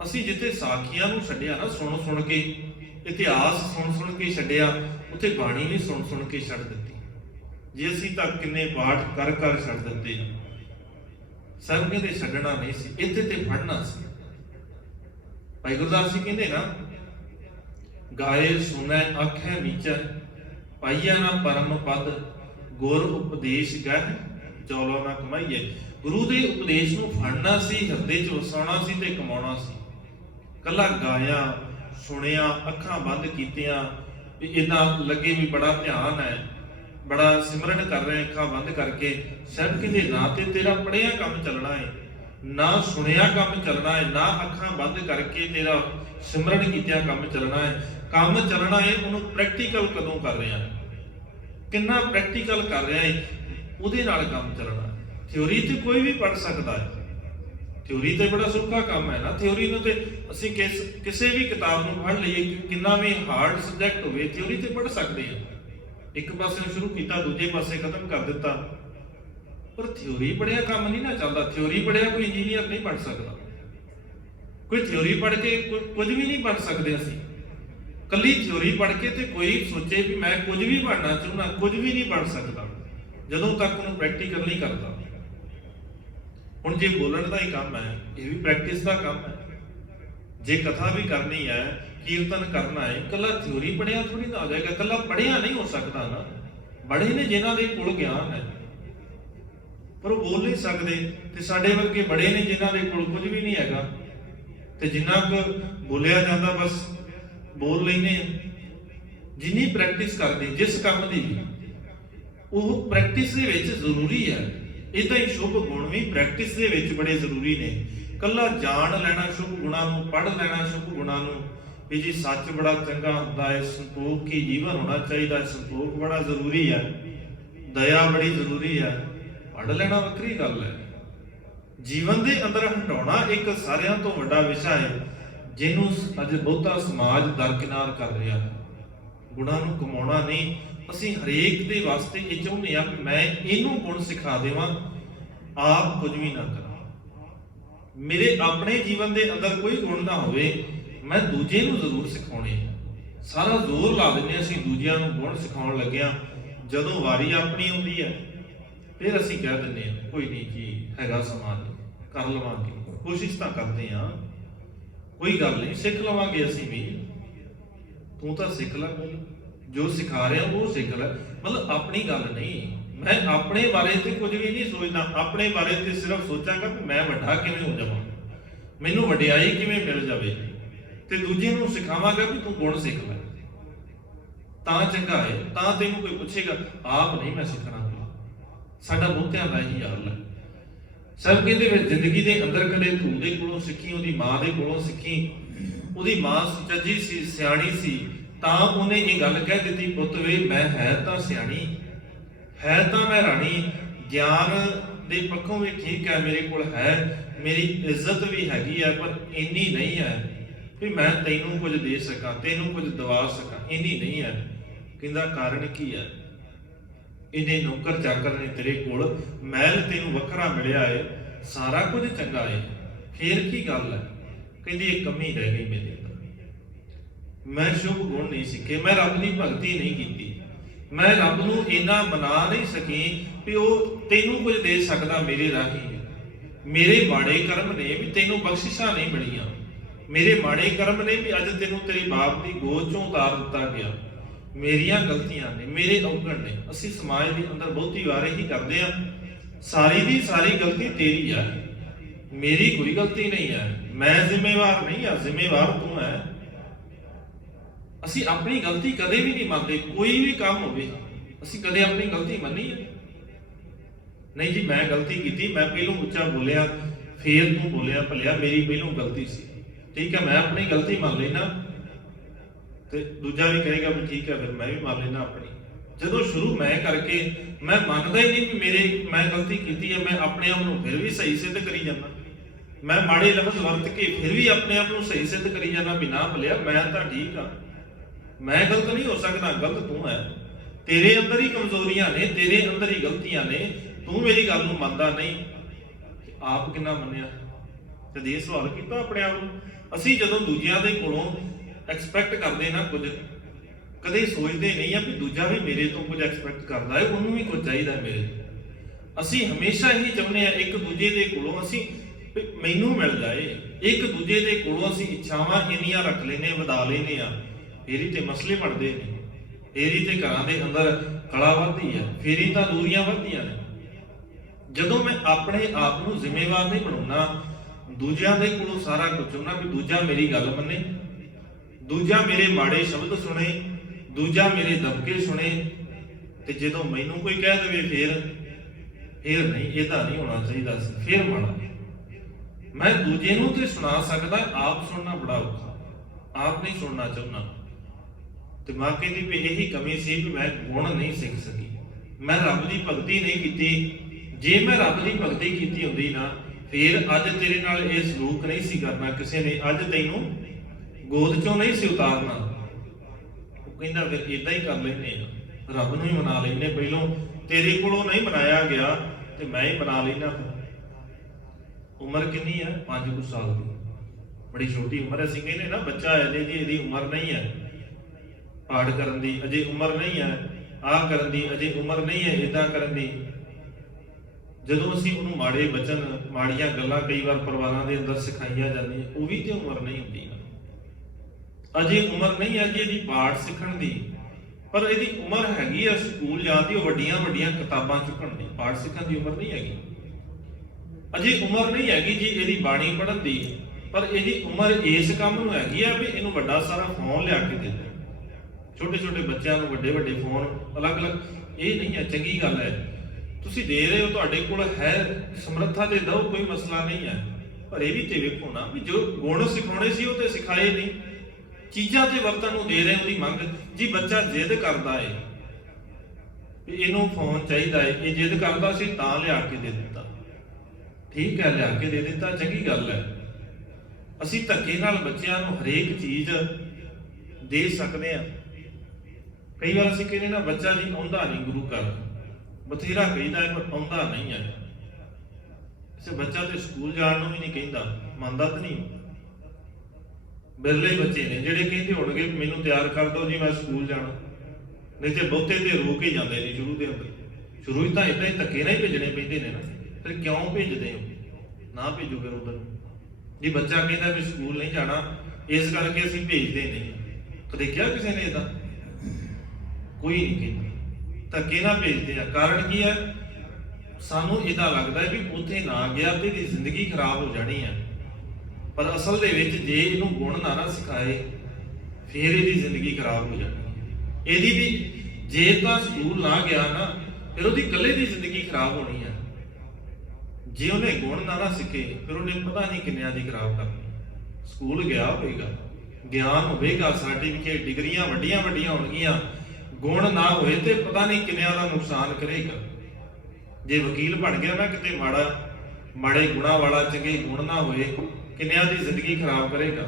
ਅਸੀਂ ਜਿੱਥੇ ਸਾਖੀਆਂ ਨੂੰ ਛੱਡਿਆ ਨਾ, ਸੁਣ ਕੇ ਇਤਿਹਾਸ ਸੁਣ ਕੇ ਛੱਡਿਆ, ਉੱਥੇ ਬਾਣੀ ਵੀ ਸੁਣ ਕੇ ਛੱਡ ਦਿੱਤੀ। ਜੇ ਅਸੀਂ ਤਾਂ ਕਿੰਨੇ ਪਾਠ ਕਰ ਛੱਡ ਦਿੱਤੇ। ਸਭ ਕਹਿੰਦੇ ਛੱਡਣਾ ਨਹੀਂ ਸੀ, ਇੱਥੇ ਤੇ ਫੜਨਾ ਸੀ। ਭਾਈ ਗੁਰਦਾਸ ਜੀ ਕਹਿੰਦੇ ਨਾ, ਗਾਏ ਸੁਣੈ ਆਖੈ ਵਿਚੈ, ਪਾਈਆ ਨਾ ਪਰਮ ਪਦ, ਗੁਰ ਉਪਦੇਸ਼ ਗਹਿ ਚੌਲੋ ਨਾ ਕਮਾਈਏ। ਗੁਰੂ ਦੇ ਉਪਦੇਸ਼ ਨੂੰ ਫੜਨਾ ਸੀ, ਹਿਰਦੇ 'ਚ ਵਸਾਉਣਾ ਸੀ ਤੇ ਕਮਾਉਣਾ ਸੀ। ਕੱਲਾ ਗਾਇਆ ਸੁਣਿਆ, ਅੱਖਾਂ ਬੰਦ ਕੀਤੀਆਂ, ਇਦਾਂ ਲੱਗੇ ਵੀ ਬੜਾ ਧਿਆਨ ਹੈ, ਬੜਾ ਸਿਮਰਨ ਕਰ ਰਹੇ ਅੱਖਾਂ ਬੰਦ ਕਰਕੇ। ਸਾਹਿਬ ਕਹਿੰਦੇ ਨਾ ਤੇ ਤੇਰਾ ਪੜਿਆ ਕੰਮ ਚੱਲਣਾ ਹੈ, ਨਾ ਸੁਣਿਆ ਕੰਮ ਚੱਲਣਾ ਹੈ, ਨਾ ਅੱਖਾਂ ਬੰਦ ਕਰਕੇ ਤੇਰਾ ਸਿਮਰਨ ਕੀਤਿਆ ਕੰਮ ਚੱਲਣਾ ਹੈ। ਕੰਮ ਚੱਲਣਾ ਹੈ ਉਹਨੂੰ ਪ੍ਰੈਕਟੀਕਲ ਕਦੋਂ ਕਰ ਰਿਹਾ ਹੈ, ਕਿੰਨਾ ਪ੍ਰੈਕਟੀਕਲ ਕਰ ਰਿਹਾ ਹੈ, ਉਹਦੇ ਨਾਲ ਕੰਮ ਚੱਲਣਾ। ਥਿਉਰੀ ਤੇ ਕੋਈ ਵੀ ਪੜ੍ਹ ਸਕਦਾ ਹੈ, ਥਿਉਰੀ ਤੇ ਬੜਾ ਸੌਖਾ ਕੰਮ ਹੈ ਨਾ। ਥਿਉਰੀ ਨੂੰ ਤੇ ਅਸੀਂ ਕਿਸੇ ਵੀ ਕਿਤਾਬ ਨੂੰ ਪੜ੍ਹ ਲਈਏ, ਕਿੰਨਾ ਵੀ ਹਾਰਡ ਸਬਜੈਕਟ ਹੋਵੇ, ਥਿਉਰੀ ਤੇ ਪੜ੍ਹ ਸਕਦੇ ਹਾਂ। ਇੱਕ ਪਾਸੇ ਸ਼ੁਰੂ ਕੀਤਾ, ਦੂਜੇ ਪਾਸੇ ਖਤਮ ਕਰ ਦਿੱਤਾ। ਪਰ ਥਿਉਰੀ ਪੜ੍ਹਿਆ ਕੰਮ ਨਹੀਂ ਨਾ ਚੱਲਦਾ। ਥਿਉਰੀ ਪੜ੍ਹਿਆ ਕੋਈ ਇੰਜੀਨੀਅਰ ਨਹੀਂ ਬਣ ਸਕਦਾ, ਕੋਈ ਥਿਉਰੀ ਪੜ੍ਹ ਕੇ ਕੁਝ ਵੀ ਨਹੀਂ ਬਣ ਸਕਦੇ। ਅਸੀਂ ਕੱਲੀ ਥਿਉਰੀ ਪੜ੍ਹ ਕੇ ਤੇ ਕੋਈ ਸੋਚੇ ਵੀ ਮੈਂ ਕੁਝ ਵੀ ਬਣਨਾ ਚਾਹੁੰਦਾ, ਕੁਝ ਵੀ ਨਹੀਂ ਬਣ ਸਕਦਾ ਜਦੋਂ ਤੱਕ ਉਹਨੂੰ ਪ੍ਰੈਕਟੀਕਲ ਨਹੀਂ ਕਰਦਾ। ਹੁਣ ਜੇ ਬੋਲਣ ਦਾ ਹੀ ਕੰਮ ਹੈ, ਇਹ ਵੀ ਪ੍ਰੈਕਟਿਸ ਦਾ ਕੰਮ ਹੈ। ਜੇ ਕਥਾ ਵੀ ਕਰਨੀ ਹੈ, ਕੀਰਤਨ ਕਰਨਾ ਹੈ, ਕੱਲਾ ਥਿਉਰੀ ਪੜ੍ਹਿਆ ਥੋੜੀ ਨਾ ਹੋ ਜਾਏਗਾ। ਕੱਲਾ ਪੜ੍ਹਿਆ ਨਹੀਂ ਹੋ ਸਕਦਾ ਨਾ। ਬੜੇ ਨੇ ਜਿਨ੍ਹਾਂ ਦੇ ਕੋਲ ਗਿਆਨ ਹੈ ਪਰ ਉਹ ਬੋਲ ਨਹੀਂ ਸਕਦੇ, ਤੇ ਸਾਡੇ ਵਰਗੇ ਬੜੇ ਨੇ ਜਿਨ੍ਹਾਂ ਦੇ ਕੋਲ ਕੁਝ ਵੀ ਨਹੀਂ ਹੈਗਾ, ਤੇ ਜਿੰਨਾ ਕੁ ਬੋਲਿਆ ਜਾਂਦਾ ਬਸ ਬੋਲ ਲੈਨੇ ਆ। ਜਿੰਨੀ ਪ੍ਰੈਕਟਿਸ ਕਰਦੇ ਜਿਸ ਕੰਮ ਦੀ, ਉਹ ਪ੍ਰੈਕਟਿਸ ਦੇ ਵਿੱਚ ਜ਼ਰੂਰੀ ਹੈ। ਇਦਾਂ ਹੀ ਸ਼ੁਭ ਗੁਣ ਵੀ ਪ੍ਰੈਕਟਿਸ ਦੇ ਵਿੱਚ ਬੜੇ ਜ਼ਰੂਰੀ ਨੇ। ਕੱਲਾ ਜਾਣ ਲੈਣਾ ਸ਼ੁਭ ਗੁਣਾਂ ਨੂੰ, ਪੜ੍ਹ ਲੈਣਾ ਸ਼ੁਭ ਗੁਣਾਂ ਨੂੰ ਵੀ ਜੀ ਸੱਚ ਬੜਾ ਚੰਗਾ ਹੁੰਦਾ ਹੈ, ਸੰਤੋਖ ਹੀ ਜੀਵਨ ਹੋਣਾ ਚਾਹੀਦਾ, ਸੰਤੋਖ ਬੜਾ ਜ਼ਰੂਰੀ ਹੈ, ਦਇਆ ਬੜੀ ਜ਼ਰੂਰੀ ਹੈ, ਪੜ੍ਹ ਲੈਣਾ ਵੱਖਰੀ ਗੱਲ ਹੈ। ਜੀਵਨ ਦੇ ਅੰਦਰ ਹੰਡਾਉਣਾ ਇੱਕ ਸਾਰਿਆਂ ਤੋਂ ਵੱਡਾ ਵਿਸ਼ਾ ਹੈ, ਜਿਹਨੂੰ ਅੱਜ ਬਹੁਤਾ ਸਮਾਜ ਦਰਕਿਨਾਰ ਕਰ ਰਿਹਾ ਹੈ। ਗੁਣਾਂ ਨੂੰ ਕਮਾਉਣਾ ਨਹੀਂ। ਅਸੀਂ ਹਰੇਕ ਦੇ ਵਾਸਤੇ ਇਹ ਚਾਹੁੰਦੇ ਹਾਂ ਕਿ ਮੈਂ ਇਹਨੂੰ ਗੁਣ ਸਿਖਾ ਦੇਵਾਂ, ਆਪ ਕੁਝ ਵੀ ਨਾ ਕਰਾਂ। ਮੇਰੇ ਆਪਣੇ ਜੀਵਨ ਦੇ ਅੰਦਰ ਕੋਈ ਗੁਣ ਨਾ ਹੋਵੇ, ਮੈਂ ਦੂਜੇ ਨੂੰ ਜ਼ਰੂਰ ਸਿਖਾਉਣੇ। ਸਾਰਾ ਜ਼ੋਰ ਲਾ ਦਿੰਦੇ ਅਸੀਂ ਦੂਜਿਆਂ ਨੂੰ ਗੁਣ ਸਿਖਾਉਣ ਲੱਗਿਆ। ਜਦੋਂ ਵਾਰੀ ਆਪਣੀ ਹੁੰਦੀ ਹੈ ਫਿਰ ਅਸੀਂ ਕਹਿ ਦਿੰਦੇ ਹਾਂ ਕੋਈ ਨਹੀਂ ਜੀ, ਹੈਗਾ ਸਮਾਂ, ਕਰ ਲਵਾਂਗੇ, ਕੋਸ਼ਿਸ਼ ਤਾਂ ਕਰਦੇ ਹਾਂ, ਕੋਈ ਗੱਲ ਨਹੀਂ, ਸਿੱਖ ਲਵਾਂਗੇ ਅਸੀਂ ਵੀ। ਤੂੰ ਤਾਂ ਸਿੱਖ ਲੈ, ਜੋ ਸਿਖਾ ਰਿਹਾ ਉਹ ਸਿੱਖ ਲੈ। ਮਤਲਬ ਆਪਣੀ ਗੱਲ ਨਹੀਂ, ਮੈਂ ਆਪਣੇ ਬਾਰੇ ਤੇ ਕੁਝ ਵੀ ਨਹੀਂ ਸੋਚਦਾ। ਆਪਣੇ ਬਾਰੇ ਤੇ ਸਿਰਫ ਸੋਚਾਂਗਾ ਕਿ ਮੈਂ ਵੱਡਾ ਕਿਵੇਂ ਹੋ ਜਾਵਾਂ, ਮੈਨੂੰ ਵਡਿਆਈ ਕਿਵੇਂ ਮਿਲ ਜਾਵੇ, ਤੇ ਦੂਜੇ ਨੂੰ ਸਿਖਾਵਾਂਗਾ ਕਿ ਤੂੰ ਗੁਣ ਸਿੱਖ ਲੈ ਤਾਂ ਚੰਗਾ ਹੈ, ਤਾਂ ਤੈਨੂੰ ਕੋਈ ਪੁੱਛੇਗਾ। ਆਪ ਨਹੀਂ ਮੈਂ ਸਿੱਖਣਾ। ਸਾਡਾ ਬਹੁਤਿਆਂ ਦਾ ਹੀ ਹਾਲ ਹੈ। ਸਭ ਕਹਿੰਦੇ ਵੀ ਜ਼ਿੰਦਗੀ ਦੇ ਅੰਦਰ ਕਦੇ ਧੂ ਦੇ ਕੋਲੋਂ ਸਿੱਖੀ, ਉਹਦੀ ਮਾਂ ਦੇ ਕੋਲੋਂ ਸਿੱਖੀ। ਉਹਦੀ ਮਾਂ ਸੁਚੱਜੀ ਸੀ, ਸਿਆਣੀ ਸੀ, ਤਾਂ ਉਹਨੇ ਇਹ ਗੱਲ ਕਹਿ ਦਿੱਤੀ, ਪੁੱਤ ਵੇ ਮੈਂ ਹੈ ਤਾਂ ਸਿਆਣੀ, ਹੈ ਤਾਂ ਮੈਂ ਰਾਣੀ, ਗਿਆਨ ਦੇ ਪੱਖੋਂ ਵੀ ਠੀਕ ਹੈ, ਮੇਰੇ ਕੋਲ ਹੈ, ਮੇਰੀ ਇੱਜ਼ਤ ਵੀ ਹੈਗੀ ਹੈ, ਪਰ ਇੰਨੀ ਨਹੀਂ ਹੈ ਵੀ ਮੈਂ ਤੈਨੂੰ ਕੁਝ ਦੇ ਸਕਾਂ, ਤੈਨੂੰ ਕੁਝ ਦਵਾ ਸਕਾਂ, ਇੰਨੀ ਨਹੀਂ ਹੈ। ਕਹਿੰਦਾ ਕਾਰਨ ਕੀ ਹੈ? ਇਹਨੇ ਨੌਕਰ ਚਾਕਰ ਨੇ ਤੇਰੇ ਕੋਲ, ਮਹਿਲ ਤੈਨੂੰ ਵੱਖਰਾ ਮਿਲਿਆ ਏ, ਸਾਰਾ ਕੁਝ ਚੰਗਾ ਏ, ਫੇਰ ਕੀ ਗੱਲ ਹੈ? ਕਹਿੰਦੀ ਇੱਕ ਕਮੀ ਰਹਿ ਗਈ ਮੇਰੇ ਅੰਦਰ, ਮੈਂ ਸ਼ੁਭ ਗੁਣ ਨਹੀਂ ਸਿੱਖੇ, ਮੈਂ ਰੱਬ ਦੀ ਭਗਤੀ ਨਹੀਂ ਕੀਤੀ, ਮੈਂ ਰੱਬ ਨੂੰ ਇੰਨਾ ਮਨਾ ਨਹੀਂ ਸਕੀ ਵੀ ਉਹ ਤੈਨੂੰ ਕੁਝ ਦੇ ਸਕਦਾ ਮੇਰੇ ਰਾਹੀਂ। ਮੇਰੇ ਮਾੜੇ ਕਰਮ ਨੇ ਵੀ ਤੈਨੂੰ ਬਖਸ਼ਿਸ਼ਾਂ ਨਹੀਂ ਮਿਲੀਆਂ, ਮੇਰੇ ਮਾੜੇ ਕਰਮ ਨੇ ਵੀ ਅੱਜ ਤੈਨੂੰ ਤੇਰੇ ਬਾਪ ਦੀ ਗੋਦ ਚੋਂ ਉਤਾਰ ਦਿੱਤਾ ਗਿਆ। ਮੇਰੀਆਂ ਗਲਤੀਆਂ ਨੇ, ਮੇਰੇ ਔਗਣ ਨੇ। ਅਸੀਂ ਸਮਾਜ ਦੇ ਅੰਦਰ ਬਹੁਤੀ ਵਾਰ ਇਹੀ ਕਰਦੇ ਆ, ਸਾਰੀ ਦੀ ਸਾਰੀ ਗਲਤੀ ਤੇਰੀ ਆ, ਮੇਰੀ ਕੋਈ ਗਲਤੀ ਨਹੀਂ ਹੈ, ਮੈਂ ਜ਼ਿੰਮੇਵਾਰ ਨਹੀਂ ਆ, ਜ਼ਿੰਮੇਵਾਰ ਤੂੰ ਹੈ। ਅਸੀਂ ਆਪਣੀ ਗਲਤੀ ਕਦੇ ਵੀ ਨਹੀਂ ਮੰਨਦੇ, ਕੋਈ ਵੀ ਕੰਮ ਹੋਵੇ ਅਸੀਂ ਕਦੇ ਆਪਣੀ ਗਲਤੀ ਮੰਨੀ ਹੈ ਨਹੀਂ ਜੀ। ਮੈਂ ਗਲਤੀ ਕੀਤੀ, ਮੈਂ ਪਹਿਲੋਂ ਉੱਚਾ ਬੋਲਿਆ, ਫੇਰ ਤੂੰ ਬੋਲਿਆ, ਭਲਿਆ ਮੇਰੀ ਪਹਿਲੋਂ ਗਲਤੀ ਸੀ, ਠੀਕ ਹੈ, ਮੈਂ ਆਪਣੀ ਗਲਤੀ ਮੰਨ ਲੈਣਾ ਤੇ ਦੂਜਾ ਵੀ ਕਹੇਗਾ ਵੀ ਠੀਕ ਹੈ, ਫਿਰ ਮੈਂ ਵੀ ਮੰਨ ਲੈਣਾ ਆਪਣੀ। ਜਦੋਂ ਸ਼ੁਰੂ ਮੈਂ ਕਰਕੇ ਮੈਂ ਮੰਨਦਾ ਹੀ ਨਹੀਂ ਵੀ ਮੈਂ ਗਲਤੀ ਕੀਤੀ ਹੈ, ਮੈਂ ਆਪਣੇ ਆਪ ਨੂੰ ਫਿਰ ਵੀ ਸਹੀ ਸਿੱਧ ਕਰੀ ਜਾਂਦਾ, ਮੈਂ ਮਾੜੇ ਲਫ਼ਜ਼ ਵਰਤ ਕੇ ਫਿਰ ਵੀ ਆਪਣੇ ਆਪ ਨੂੰ ਸਹੀ ਸਿੱਧ ਕਰੀ ਜਾਂਦਾ ਵੀ ਨਾ ਭਲਿਆ ਮੈਂ ਤਾਂ ਠੀਕ ਆ, ਮੈਂ ਗਲਤ ਨਹੀਂ ਹੋ ਸਕਦਾ, ਗਲਤ ਤੂੰ ਹੈ, ਤੇਰੇ ਅੰਦਰ ਹੀ ਕਮਜ਼ੋਰੀਆਂ ਨੇ, ਤੇਰੇ ਅੰਦਰ ਹੀ ਗਲਤੀਆਂ ਨੇ, ਤੂੰ ਮੇਰੀ ਗੱਲ ਨੂੰ ਮੰਨਦਾ ਨਹੀਂ। ਆਪ ਕਿੰਨਾ ਮੰਨਿਆ? ਕਦੇ ਇਹ ਸਵਾਲ ਕੀਤਾ ਆਪਣੇ ਆਪ ਨੂੰ? ਅਸੀਂ ਜਦੋਂ ਦੂਜਿਆਂ ਦੇ ਕੋਲੋਂ ਐਕਸਪੈਕਟ ਕਰਦੇ ਨਾ ਕੁਝ, ਕਦੇ ਸੋਚਦੇ ਨਹੀਂ ਆ ਵੀ ਦੂਜਾ ਵੀ ਮੇਰੇ ਤੋਂ ਕੁਝ ਐਕਸਪੈਕਟ ਕਰਦਾ ਹੈ, ਉਹਨੂੰ ਵੀ ਕੁਝ ਚਾਹੀਦਾ ਮੇਰੇ। ਅਸੀਂ ਹਮੇਸ਼ਾ ਹੀ ਚਾਹੁੰਦੇ ਆ ਇੱਕ ਦੂਜੇ ਦੇ ਕੋਲੋਂ ਅਸੀਂ ਮੈਨੂੰ ਮਿਲ ਜਾਏ, ਇੱਕ ਦੂਜੇ ਦੇ ਕੋਲੋਂ ਅਸੀਂ ਇੱਛਾਵਾਂ ਇੰਨੀਆਂ ਰੱਖ ਲੈਨੇ, ਵਧਾ ਲੈਨੇ ਆ, ਫੇਰੀ ਤੇ ਮਸਲੇ ਬਣਦੇ ਨੇ, ਫੇਰੀ ਤੇ ਘਰਾਂ ਦੇ ਅੰਦਰ ਕਲਾ ਵੱਧਦੀ ਹੈ, ਫੇਰੀ ਤਾਂ ਦੂਰੀਆਂ ਵੱਧਦੀਆਂ ਨੇ। ਜਦੋਂ ਮੈਂ ਆਪਣੇ ਆਪ ਨੂੰ ਜ਼ਿੰਮੇਵਾਰ ਨਹੀਂ ਬਣਾਉਣਾ, ਦੂਜਿਆਂ ਦੇ ਕੋਲੋਂ ਸਾਰਾ ਕੁਝ ਚਾਹੁੰਦਾ ਵੀ ਦੂਜਾ ਮੇਰੀ ਗੱਲ ਮੰਨੇ, ਦੂਜਾ ਮੇਰੇ ਮਾੜੇ ਸ਼ਬਦ ਸੁਣੇ, ਦੂਜਾ ਮੇਰੇ ਦਬਕੇ ਸੁਣੇ, ਤੇ ਜਦੋਂ ਮੈਨੂੰ ਕੋਈ ਕਹਿ ਦੇਵੇ ਫੇਰ ਨਹੀਂ, ਇਹਦਾ ਨਹੀਂ ਹੋਣਾ ਚਾਹੀਦਾ ਸੀ, ਫੇਰ ਮਾੜਾ। ਮੈਂ ਦੂਜੇ ਨੂੰ ਤੇ ਸੁਣਾ ਸਕਦਾ, ਆਪ ਸੁਣਨਾ ਬੜਾ ਔਖਾ, ਆਪ ਨਹੀਂ ਸੁਣਨਾ ਚਾਹੁੰਦਾ। ਤੇ ਮਾਂ ਕਹਿੰਦੀ ਵੀ ਇਹੀ ਕਮੀ ਸੀ ਵੀ ਮੈਂ ਗੁਣ ਨਹੀਂ ਸਿੱਖ ਸਕੀ, ਮੈਂ ਰੱਬ ਦੀ ਭਗਤੀ ਨਹੀਂ ਕੀਤੀ। ਜੇ ਮੈਂ ਰੱਬ ਦੀ ਭਗਤੀ ਕੀਤੀ ਹੁੰਦੀ ਨਾ, ਫੇਰ ਅੱਜ ਤੇਰੇ ਨਾਲ ਇਹ ਸਲੂਕ ਨਹੀਂ ਸੀ ਕਰਨਾ ਕਿਸੇ ਨੇ, ਅੱਜ ਤੈਨੂੰ ਗੋਦ ਚੋਂ ਨਹੀਂ ਸੀ ਉਤਾਰਨਾ। ਉਹ ਕਹਿੰਦਾ ਫਿਰ ਇਦਾਂ ਹੀ ਕਰ ਲੈਨੇ ਆ, ਰੱਬ ਨੂੰ ਹੀ ਮਨਾ ਲੈਨੇ, ਪਹਿਲੋਂ ਤੇਰੇ ਕੋਲੋਂ ਨਹੀਂ ਮਨਾਇਆ ਗਿਆ ਤੇ ਮੈਂ ਹੀ ਮਨਾ ਲੈਣਾ। ਉਮਰ ਕਿੰਨੀ ਹੈ? 5 ਸਾਲ ਦੀ, ਬੜੀ ਛੋਟੀ ਉਮਰ ਹੈ। ਅਸੀਂ ਕਹਿੰਦੇ ਨਾ ਬੱਚਾ ਹੈ ਜੀ, ਇਹਦੀ ਉਮਰ ਨਹੀਂ ਹੈ ਪਾਠ ਕਰਨ ਦੀ, ਅਜੇ ਉਮਰ ਨਹੀਂ ਹੈ ਆਹ ਕਰਨ ਦੀ, ਅਜੇ ਉਮਰ ਨਹੀਂ ਹੈ ਏਦਾਂ ਕਰਨ ਦੀ। ਜਦੋਂ ਅਸੀਂ ਉਹਨੂੰ ਮਾੜੇ ਬਚਨ, ਮਾੜੀਆਂ ਗੱਲਾਂ ਕਈ ਵਾਰ ਪਰਿਵਾਰਾਂ ਦੇ ਅੰਦਰ ਸਿਖਾਈਆਂ ਜਾਂਦੀਆਂ, ਉਹ ਵੀ ਤੇ ਉਮਰ ਨਹੀਂ ਹੁੰਦੀ ਨਾ, ਅਜੇ ਉਮਰ ਨਹੀਂ ਹੈ ਜੀ ਇਹਦੀ ਪਾਠ ਸਿੱਖਣ ਦੀ, ਪਰ ਇਹਦੀ ਉਮਰ ਹੈਗੀ ਆ ਸਕੂਲ ਜਾਣ ਦੀ, ਉਹ ਵੱਡੀਆਂ ਵੱਡੀਆਂ ਕਿਤਾਬਾਂ ਚੁੱਕਣ ਦੀ। ਪਾਠ ਸਿੱਖਣ ਦੀ ਉਮਰ ਨਹੀਂ ਹੈਗੀ, ਅਜੇ ਉਮਰ ਨਹੀਂ ਹੈਗੀ ਜੀ ਇਹਦੀ ਬਾਣੀ ਪੜ੍ਹਨ ਦੀ, ਪਰ ਇਹਦੀ ਉਮਰ ਇਸ ਕੰਮ ਨੂੰ ਹੈਗੀ ਆ ਵੀ ਇਹਨੂੰ ਵੱਡਾ ਸਾਰਾ ਫੋਨ ਲਿਆ ਕੇ ਦੇ ਦੇ। ਛੋਟੇ ਛੋਟੇ ਬੱਚਿਆਂ ਨੂੰ ਵੱਡੇ ਵੱਡੇ ਫੋਨ ਅਲੱਗ-ਅਲੱਗ, ਇਹ ਨਹੀਂ ਹੈ ਚੰਗੀ ਗੱਲ ਹੈ, ਤੁਸੀਂ ਦੇ ਰਹੇ ਹੋ, ਤੁਹਾਡੇ ਕੋਲ ਹੈ ਸਮਰੱਥਾ ਤੇ ਦਿਓ, ਕੋਈ ਮਸਲਾ ਨਹੀਂ ਹੈ, ਪਰ ਇਹ ਵੀ ਤੇ ਵੇਖੋ ਨਾ ਵੀ ਜੋ ਗੁਣ ਸਿਖਾਉਣੇ ਸੀ ਉਹ ਤੇ ਸਿਖਾਏ ਨਹੀਂ, ਚੀਜ਼ਾਂ ਤੇ ਵਰਤਣ ਨੂੰ ਦੇ ਰਹੇ ਉਹਦੀ ਮੰਗ। ਜੀ ਬੱਚਾ ਜ਼ਿੱਦ ਕਰਦਾ ਏ ਵੀ ਇਹਨੂੰ ਫੋਨ ਚਾਹੀਦਾ ਏ, ਇਹ ਜ਼ਿੱਦ ਕਰਦਾ ਸੀ ਤਾਂ ਲਿਆ ਕੇ ਦੇ ਦਿੱਤਾ, ਠੀਕ ਹੈ, ਲਿਆ ਕੇ ਦੇ ਦਿੱਤਾ, ਚੰਗੀ ਗੱਲ ਹੈ। ਅਸੀਂ ਧੱਕੇ ਨਾਲ ਬੱਚਿਆਂ ਨੂੰ ਹਰੇਕ ਚੀਜ਼ ਦੇ ਸਕਦੇ ਹਾਂ। ਕਈ ਵਾਰ ਅਸੀਂ ਕਹਿੰਦੇ ਨਾ ਬੱਚਾ ਜੀ ਆਉਂਦਾ ਨਹੀਂ ਗੁਰੂ ਘਰ, ਬਥੇਰਾ ਕਹਿੰਦਾ ਹੈ ਪਰ ਆਉਂਦਾ ਨਹੀਂ ਹੈ। ਇਸੇ ਬੱਚਾ ਤੇ ਸਕੂਲ ਜਾਣ ਨੂੰ ਵੀ ਨਹੀਂ ਕਹਿੰਦਾ, ਮੰਨਦਾ ਤਾਂ ਨਹੀਂ। ਬਿਰਲੇ ਬੱਚੇ ਨੇ ਜਿਹੜੇ ਕਹਿੰਦੇ ਹੋਣਗੇ ਮੈਨੂੰ ਤਿਆਰ ਕਰ ਦਿਓ ਜੀ ਮੈਂ ਸਕੂਲ ਜਾਣਾ, ਨਹੀਂ ਤੇ ਬਹੁਤੇ ਤੇ ਰੋਕ ਹੀ ਜਾਂਦੇ ਨੇ ਸ਼ੁਰੂ ਦੇ ਅੰਦਰ। ਸ਼ੁਰੂ ਹੀ ਤਾਂ ਇਦਾਂ ਹੀ ਧੱਕੇ ਨਾਲ ਹੀ ਭੇਜਣੇ ਪੈਂਦੇ ਨੇ ਨਾ, ਫਿਰ ਕਿਉਂ ਭੇਜਦੇ ਹੋ? ਨਾ ਭੇਜੋ ਫਿਰ ਉਧਰ। ਜੀ ਬੱਚਾ ਕਹਿੰਦਾ ਵੀ ਸਕੂਲ ਨਹੀਂ ਜਾਣਾ, ਇਸ ਕਰਕੇ ਅਸੀਂ ਭੇਜਦੇ ਨਹੀਂ। ਕਦੇ ਕਿਹਾ ਕਿਸੇ ਨੇ ਏਦਾਂ? ਕੋਈ ਨਹੀਂ ਕਹਿੰਦਾ, ਧੱਕੇ ਨਾਲ ਭੇਜਦੇ ਆ। ਕਾਰਨ ਕੀ ਹੈ? ਸਾਨੂੰ ਏਦਾਂ ਲੱਗਦਾ ਹੈ ਵੀ ਉੱਥੇ ਨਾ ਗਿਆ ਤੇ ਇਹਦੀ ਜ਼ਿੰਦਗੀ ਖਰਾਬ ਹੋ ਜਾਣੀ ਹੈ, ਪਰ ਅਸਲ ਦੇ ਵਿੱਚ ਜੇ ਇਹਨੂੰ ਗੁਣ ਨਾ ਸਿਖਾਏ ਫਿਰ ਇਹਦੀ ਜ਼ਿੰਦਗੀ ਖਰਾਬ ਹੋ ਜਾਣੀ। ਇਹਦੀ ਵੀ ਜੇ ਤਾਂ ਸਕੂਲ ਨਾ ਗਿਆ ਨਾ, ਫਿਰ ਉਹਦੀ ਇਕੱਲੇ ਦੀ ਜ਼ਿੰਦਗੀ ਖਰਾਬ ਹੋਣੀ ਹੈ। ਜੇ ਉਹਨੇ ਗੁਣ ਨਾ ਸਿੱਖੇ ਫਿਰ ਉਹਨੇ ਪਤਾ ਨਹੀਂ ਕਿੰਨਿਆਂ ਦੀ ਖਰਾਬ ਕਰਨੀ। ਸਕੂਲ ਗਿਆ ਹੋਵੇਗਾ, ਗਿਆਨ ਹੋਵੇਗਾ, ਸਰਟੀਫਿਕੇਟ, ਡਿਗਰੀਆਂ ਵੱਡੀਆਂ ਵੱਡੀਆਂ ਹੋਣਗੀਆਂ, ਗੁਣ ਨਾ ਹੋਏ ਤੇ ਪਤਾ ਨਹੀਂ ਕਿੰਨਿਆਂ ਦਾ ਨੁਕਸਾਨ ਕਰੇਗਾ। ਜੇ ਵਕੀਲ ਬਣ ਗਿਆ ਨਾ ਕਿਤੇ ਮਾੜੇ ਗੁਣਾਂ ਵਾਲਾ, ਚੰਗੇ ਗੁਣ ਨਾ ਹੋਏ, ਕਿੰਨਿਆਂ ਦੀ ਜ਼ਿੰਦਗੀ ਖਰਾਬ ਕਰੇਗਾ।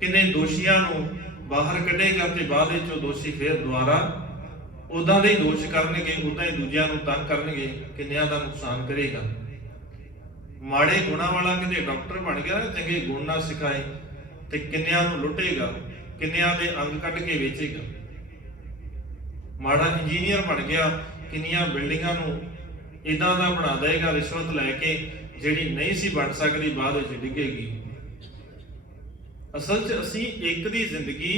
ਕਿੰਨੇ ਦੋਸ਼ੀਆਂ ਨੂੰ ਬਾਹਰ ਕੱਢੇਗਾ ਤੇ ਬਾਅਦ ਵਿੱਚ ਉਹ ਦੋਸ਼ੀ ਫਿਰ ਦੁਬਾਰਾ ਉਦਾਂ ਦੇ ਹੀ ਦੋਸ਼ ਕਰਨਗੇ, ਉਦਾਂ ਹੀ ਦੂਜਿਆਂ ਨੂੰ ਤੰਗ ਕਰਨਗੇ, ਕਿੰਨਿਆਂ ਦਾ ਨੁਕਸਾਨ ਕਰੇਗਾ। ਮਾੜੇ ਗੁਣਾਂ ਵਾਲਾ ਕਿਤੇ ਡਾਕਟਰ ਬਣ ਗਿਆ, ਚੰਗੇ ਗੁਣ ਨਾ ਸਿਖਾਏ ਤੇ ਕਿੰਨਿਆਂ ਨੂੰ ਲੁੱਟੇਗਾ। ਕਿੰਨਿਆਂ ਦੇ ਅੰਗ ਕੱਢ ਕੇ ਵੇਚੇਗਾ। ਮਾੜਾ ਇੰਜੀਨੀਅਰ ਬਣ ਗਿਆ, ਕਿੰਨੀਆਂ ਬਿਲਡਿੰਗਾਂ ਨੂੰ ਇਦਾਂ ਦਾ ਬਣਾ ਦੇਗਾ ਰਿਸ਼ਵਤ ਲੈ ਕੇ, ਜਿਹੜੀ ਨਹੀਂ ਸੀ ਬਣ ਸਕਦੀ ਬਾਅਦ ਵਿੱਚ ਡਿੱਗੇਗੀ। ਅਸਲ 'ਚ ਅਸੀਂ ਇੱਕ ਦੀ ਜ਼ਿੰਦਗੀ,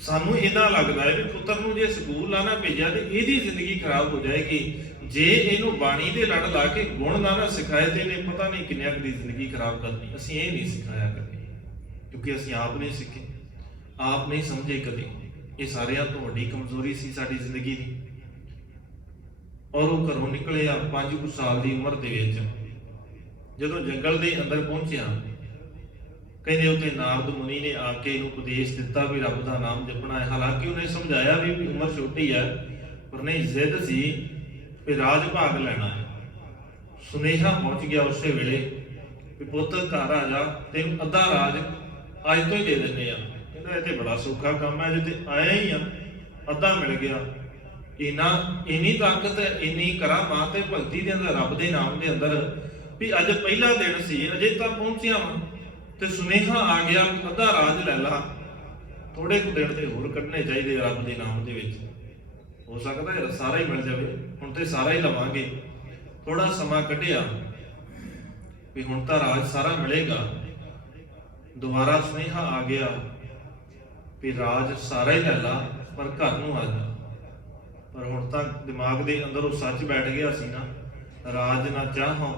ਸਾਨੂੰ ਇਦਾਂ ਲੱਗਦਾ ਹੈ ਵੀ ਪੁੱਤਰ ਨੂੰ ਜੇ ਸਕੂਲ ਨਾ ਭੇਜਿਆ ਤੇ ਇਹਦੀ ਜ਼ਿੰਦਗੀ ਖਰਾਬ ਹੋ ਜਾਏਗੀ। ਜੇ ਇਹਨੂੰ ਬਾਣੀ ਦੇ ਲੜ ਲਾ ਕੇ ਗੁਣ ਨਾ ਸਿਖਾਏ ਤੇ ਇਹਨੇ ਪਤਾ ਨਹੀਂ ਕਿੰਨਿਆਂ ਦੀ ਜ਼ਿੰਦਗੀ ਖਰਾਬ ਕਰਨੀ। ਅਸੀਂ ਇਹ ਨਹੀਂ ਸਿਖਾਇਆ ਕਦੇ, ਕਿਉਂਕਿ ਅਸੀਂ ਆਪ ਨਹੀਂ ਸਿੱਖੇ, ਆਪ ਨਹੀਂ ਸਮਝੇ ਕਦੇ। ਇਹ ਸਾਰਿਆਂ ਤੋਂ ਵੱਡੀ ਕਮਜ਼ੋਰੀ ਸੀ ਸਾਡੀ ਜ਼ਿੰਦਗੀ ਦੀ। ਔਰ ਉਹ ਘਰੋਂ ਨਿਕਲਿਆ 5 ਸਾਲ ਦੀ ਉਮਰ ਦੇ ਵਿੱਚ, ਜਦੋਂ ਜੰਗਲ ਦੇ ਅੰਦਰ ਪਹੁੰਚਿਆ, ਕਹਿੰਦੇ ਉੱਥੇ ਨਾਰਦ ਮੁਨੀ ਨੇ ਆ ਕੇ ਇਹਨੂੰ ਉਪਦੇਸ਼ ਦਿੱਤਾ ਵੀ ਰੱਬ ਦਾ ਨਾਮ ਜਪਣਾ ਹੈ। ਹਾਲਾਂਕਿ ਉਹਨੇ ਸਮਝਾਇਆ ਵੀ ਉਮਰ ਛੋਟੀ ਹੈ, ਪਰ ਨਹੀਂ, ਜ਼ਿੱਦ ਸੀ ਵੀ ਰਾਜ ਭਾਗ ਲੈਣਾ ਹੈ। ਸੁਨੇਹਾ ਪਹੁੰਚ ਗਿਆ ਉਸੇ ਵੇਲੇ ਵੀ ਪੁੱਤ ਘਰ ਆ ਜਾ, ਤੈਨੂੰ ਅੱਧਾ ਰਾਜ ਅੱਜ ਤੋਂ ਹੀ ਦੇ ਦਿੰਦੇ ਆ। ਕਹਿੰਦਾ ਇਹ ਤੇ ਬੜਾ ਸੌਖਾ ਕੰਮ ਹੈ, ਜੇ ਤੇ ਆਇਆ ਹੀ ਆ, ਅੱਧਾ ਮਿਲ ਗਿਆ। ਇੰਨੀ ਤਾਕਤ, ਇੰਨੀ ਕਰਾਮਾਤ ਤੇ ਭਗਤੀ ਦੇ ਅੰਦਰ, ਰੱਬ ਦੇ ਨਾਮ ਦੇ ਅੰਦਰ, ਵੀ ਅੱਜ ਪਹਿਲਾ ਦਿਨ ਸੀ, ਅਜੇ ਤਾਂ ਪਹੁੰਚਿਆ ਵਾਂ ਤੇ ਸੁਨੇਹਾ ਆ ਗਿਆ ਅੱਧਾ ਰਾਜ ਲੈ ਲਾ। ਥੋੜੇ ਕੁ ਦਿਨ ਤੇ ਹੋਰ ਕੱਢਣੇ ਚਾਹੀਦੇ ਰੱਬ ਦੇ ਨਾਮ ਦੇ ਵਿੱਚ। ਹੋ ਸਕਦਾ ਹੈ ਸਾਰਾ ਹੀ ਮਿਲ ਜਾਵੇ, ਹੁਣ ਤੇ ਸਾਰਾ ਹੀ ਲਵਾਂਗੇ। ਥੋੜਾ ਸਮਾਂ ਕੱਢਿਆ ਵੀ ਹੁਣ ਤਾਂ ਰਾਜ ਸਾਰਾ ਮਿਲੇਗਾ। ਦੁਬਾਰਾ ਸੁਨੇਹਾ ਆ ਗਿਆ ਵੀ ਰਾਜ ਸਾਰਾ ਹੀ ਲੈ ਲਾ, ਪਰ ਘਰ ਨੂੰ ਆ ਜਾ। ਪਰ ਹੁਣ ਤਾਂ ਦਿਮਾਗ ਦੇ ਅੰਦਰ ਉਹ ਸੱਚ ਬੈਠ ਗਿਆ ਸੀ ਨਾ, ਰਾਜ ਨਾ ਚਾਹੋ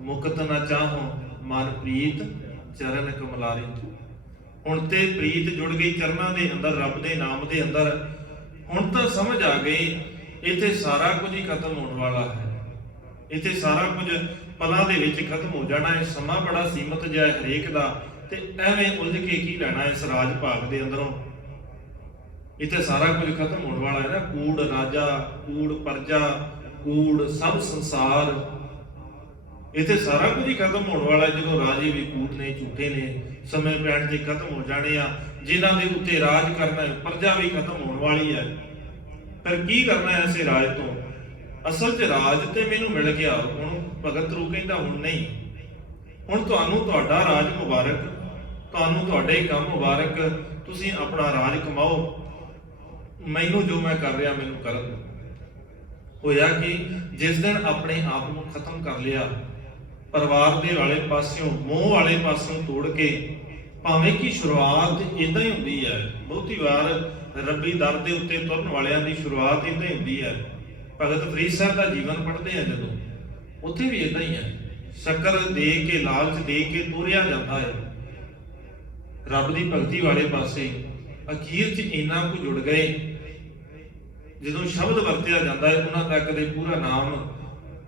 ਮੁਕਤ ਨਾ ਚਾਹੋ ਮਨ ਪ੍ਰੀਤ ਚਰਨ ਕਮਲਾਰੇ। ਹੁਣ ਤੇ ਪ੍ਰੀਤ ਜੁੜ ਗਈ ਚਰਨਾਂ ਦੇ ਅੰਦਰ, ਰੱਬ ਦੇ ਨਾਮ ਦੇ ਅੰਦਰ। ਹੁਣ ਤਾਂ ਸਮਝ ਆ ਗਈ ਇੱਥੇ ਸਾਰਾ ਕੁਝ ਹੀ ਖਤਮ ਹੋਣ ਵਾਲਾ ਹੈ, ਇੱਥੇ ਸਾਰਾ ਕੁਝ ਪਲਾਂ ਦੇ ਵਿੱਚ ਖਤਮ ਹੋ ਜਾਣਾ ਹੈ। ਸਮਾਂ ਬੜਾ ਸੀਮਤ ਜਿਹਾ ਹਰੇਕ ਦਾ, ਤੇ ਐਵੇਂ ਉਲਝ ਕੇ ਕੀ ਲੈਣਾ ਇਸ ਰਾਜ ਭਾਗ ਦੇ ਅੰਦਰੋਂ। ਇੱਥੇ ਸਾਰਾ ਕੁਝ ਖਤਮ ਹੋਣ ਵਾਲਾ ਹੈ ਨਾ। ਕੂੜ ਰਾਜਾ, ਕੂੜ ਪਰਜਾ, ਕੂੜ ਸਭ ਸੰਸਾਰ, ਇੱਥੇ ਸਾਰਾ ਕੁਝ ਹੀ ਖਤਮ ਹੋਣ ਵਾਲਾ। ਜਦੋਂ ਰਾਜੇ ਵੀ ਕੂੜ ਨੇ, ਝੂਠੇ ਨੇ, ਸਮੇਂ ਪੈਣ ਤੇ ਖਤਮ ਹੋ ਜਾਣੇ ਆ। ਜਿਨ੍ਹਾਂ ਦੇ ਉੱਤੇ ਰਾਜ ਕਰਨਾ ਹੈ, ਪਰਜਾ ਵੀ ਖਤਮ ਹੋਣ ਵਾਲੀ ਹੈ। ਪਰ ਕੀ ਕਰਨਾ ਹੈ ਐਸੇ ਰਾਜ ਤੋਂ? ਅਸਲ 'ਚ ਰਾਜ ਤੇ ਮੈਨੂੰ ਮਿਲ ਗਿਆ। ਹੁਣ ਭਗਤ ਰੂ ਕਹਿੰਦਾ ਹੁਣ ਨਹੀਂ, ਹੁਣ ਤੁਹਾਨੂੰ ਤੁਹਾਡਾ ਰਾਜ ਮੁਬਾਰਕ, ਤੁਹਾਨੂੰ ਤੁਹਾਡੇ ਕੰਮ ਮੁਬਾਰਕ, ਤੁਸੀਂ ਆਪਣਾ ਰਾਜ ਕਮਾਓ, ਮੈਨੂੰ ਜੋ ਮੈਂ ਕਰ ਰਿਹਾ ਮੈਨੂੰ ਕਰਨ ਦਿਓ। ਹੋਇਆ ਕਿ ਜਿਸ ਦਿਨ ਆਪਣੇ ਆਪ ਨੂੰ ਖਤਮ ਕਰ ਲਿਆ, ਪਰਿਵਾਰ ਦੇ ਵਾਲੇ ਪਾਸਿਓਂ, ਮੋਹ ਵਾਲੇ ਪਾਸਿਓਂ ਤੋੜ ਕੇ, ਭਾਵੇਂ ਕਿ ਸ਼ੁਰੂਆਤ ਇਦਾਂ ਹੀ ਹੁੰਦੀ ਹੈ, ਬਹੁਤੀ ਵਾਰ ਰੱਬੀ ਦਰ ਦੇ ਉੱਤੇ ਤੁਰਨ ਵਾਲਿਆਂ ਦੀ ਸ਼ੁਰੂਆਤ ਇਦਾਂ ਹੀ ਹੁੰਦੀ ਹੈ। ਭਗਤ ਫਰੀਦ ਸਾਹਿਬ ਦਾ ਜੀਵਨ ਪੜ੍ਹਦੇ ਆ ਜਦੋਂ, ਉੱਥੇ ਵੀ ਇਦਾਂ ਹੀ ਹੈ। ਸ਼ੱਕਰ ਦੇ ਕੇ, ਲਾਲਚ ਦੇ ਕੇ ਤੋਰਿਆ ਜਾਂਦਾ ਹੈ ਰੱਬ ਦੀ ਭਗਤੀ ਵਾਲੇ ਪਾਸੇ। ਅਖੀਰ 'ਚ ਇੰਨਾ ਕੁ ਜੁੜ ਗਏ, ਜਦੋਂ ਸ਼ਬਦ ਵਰਤਿਆ ਜਾਂਦਾ ਹੈ, ਉਹਨਾਂ ਦਾ ਕਦੇ ਪੂਰਾ ਨਾਮ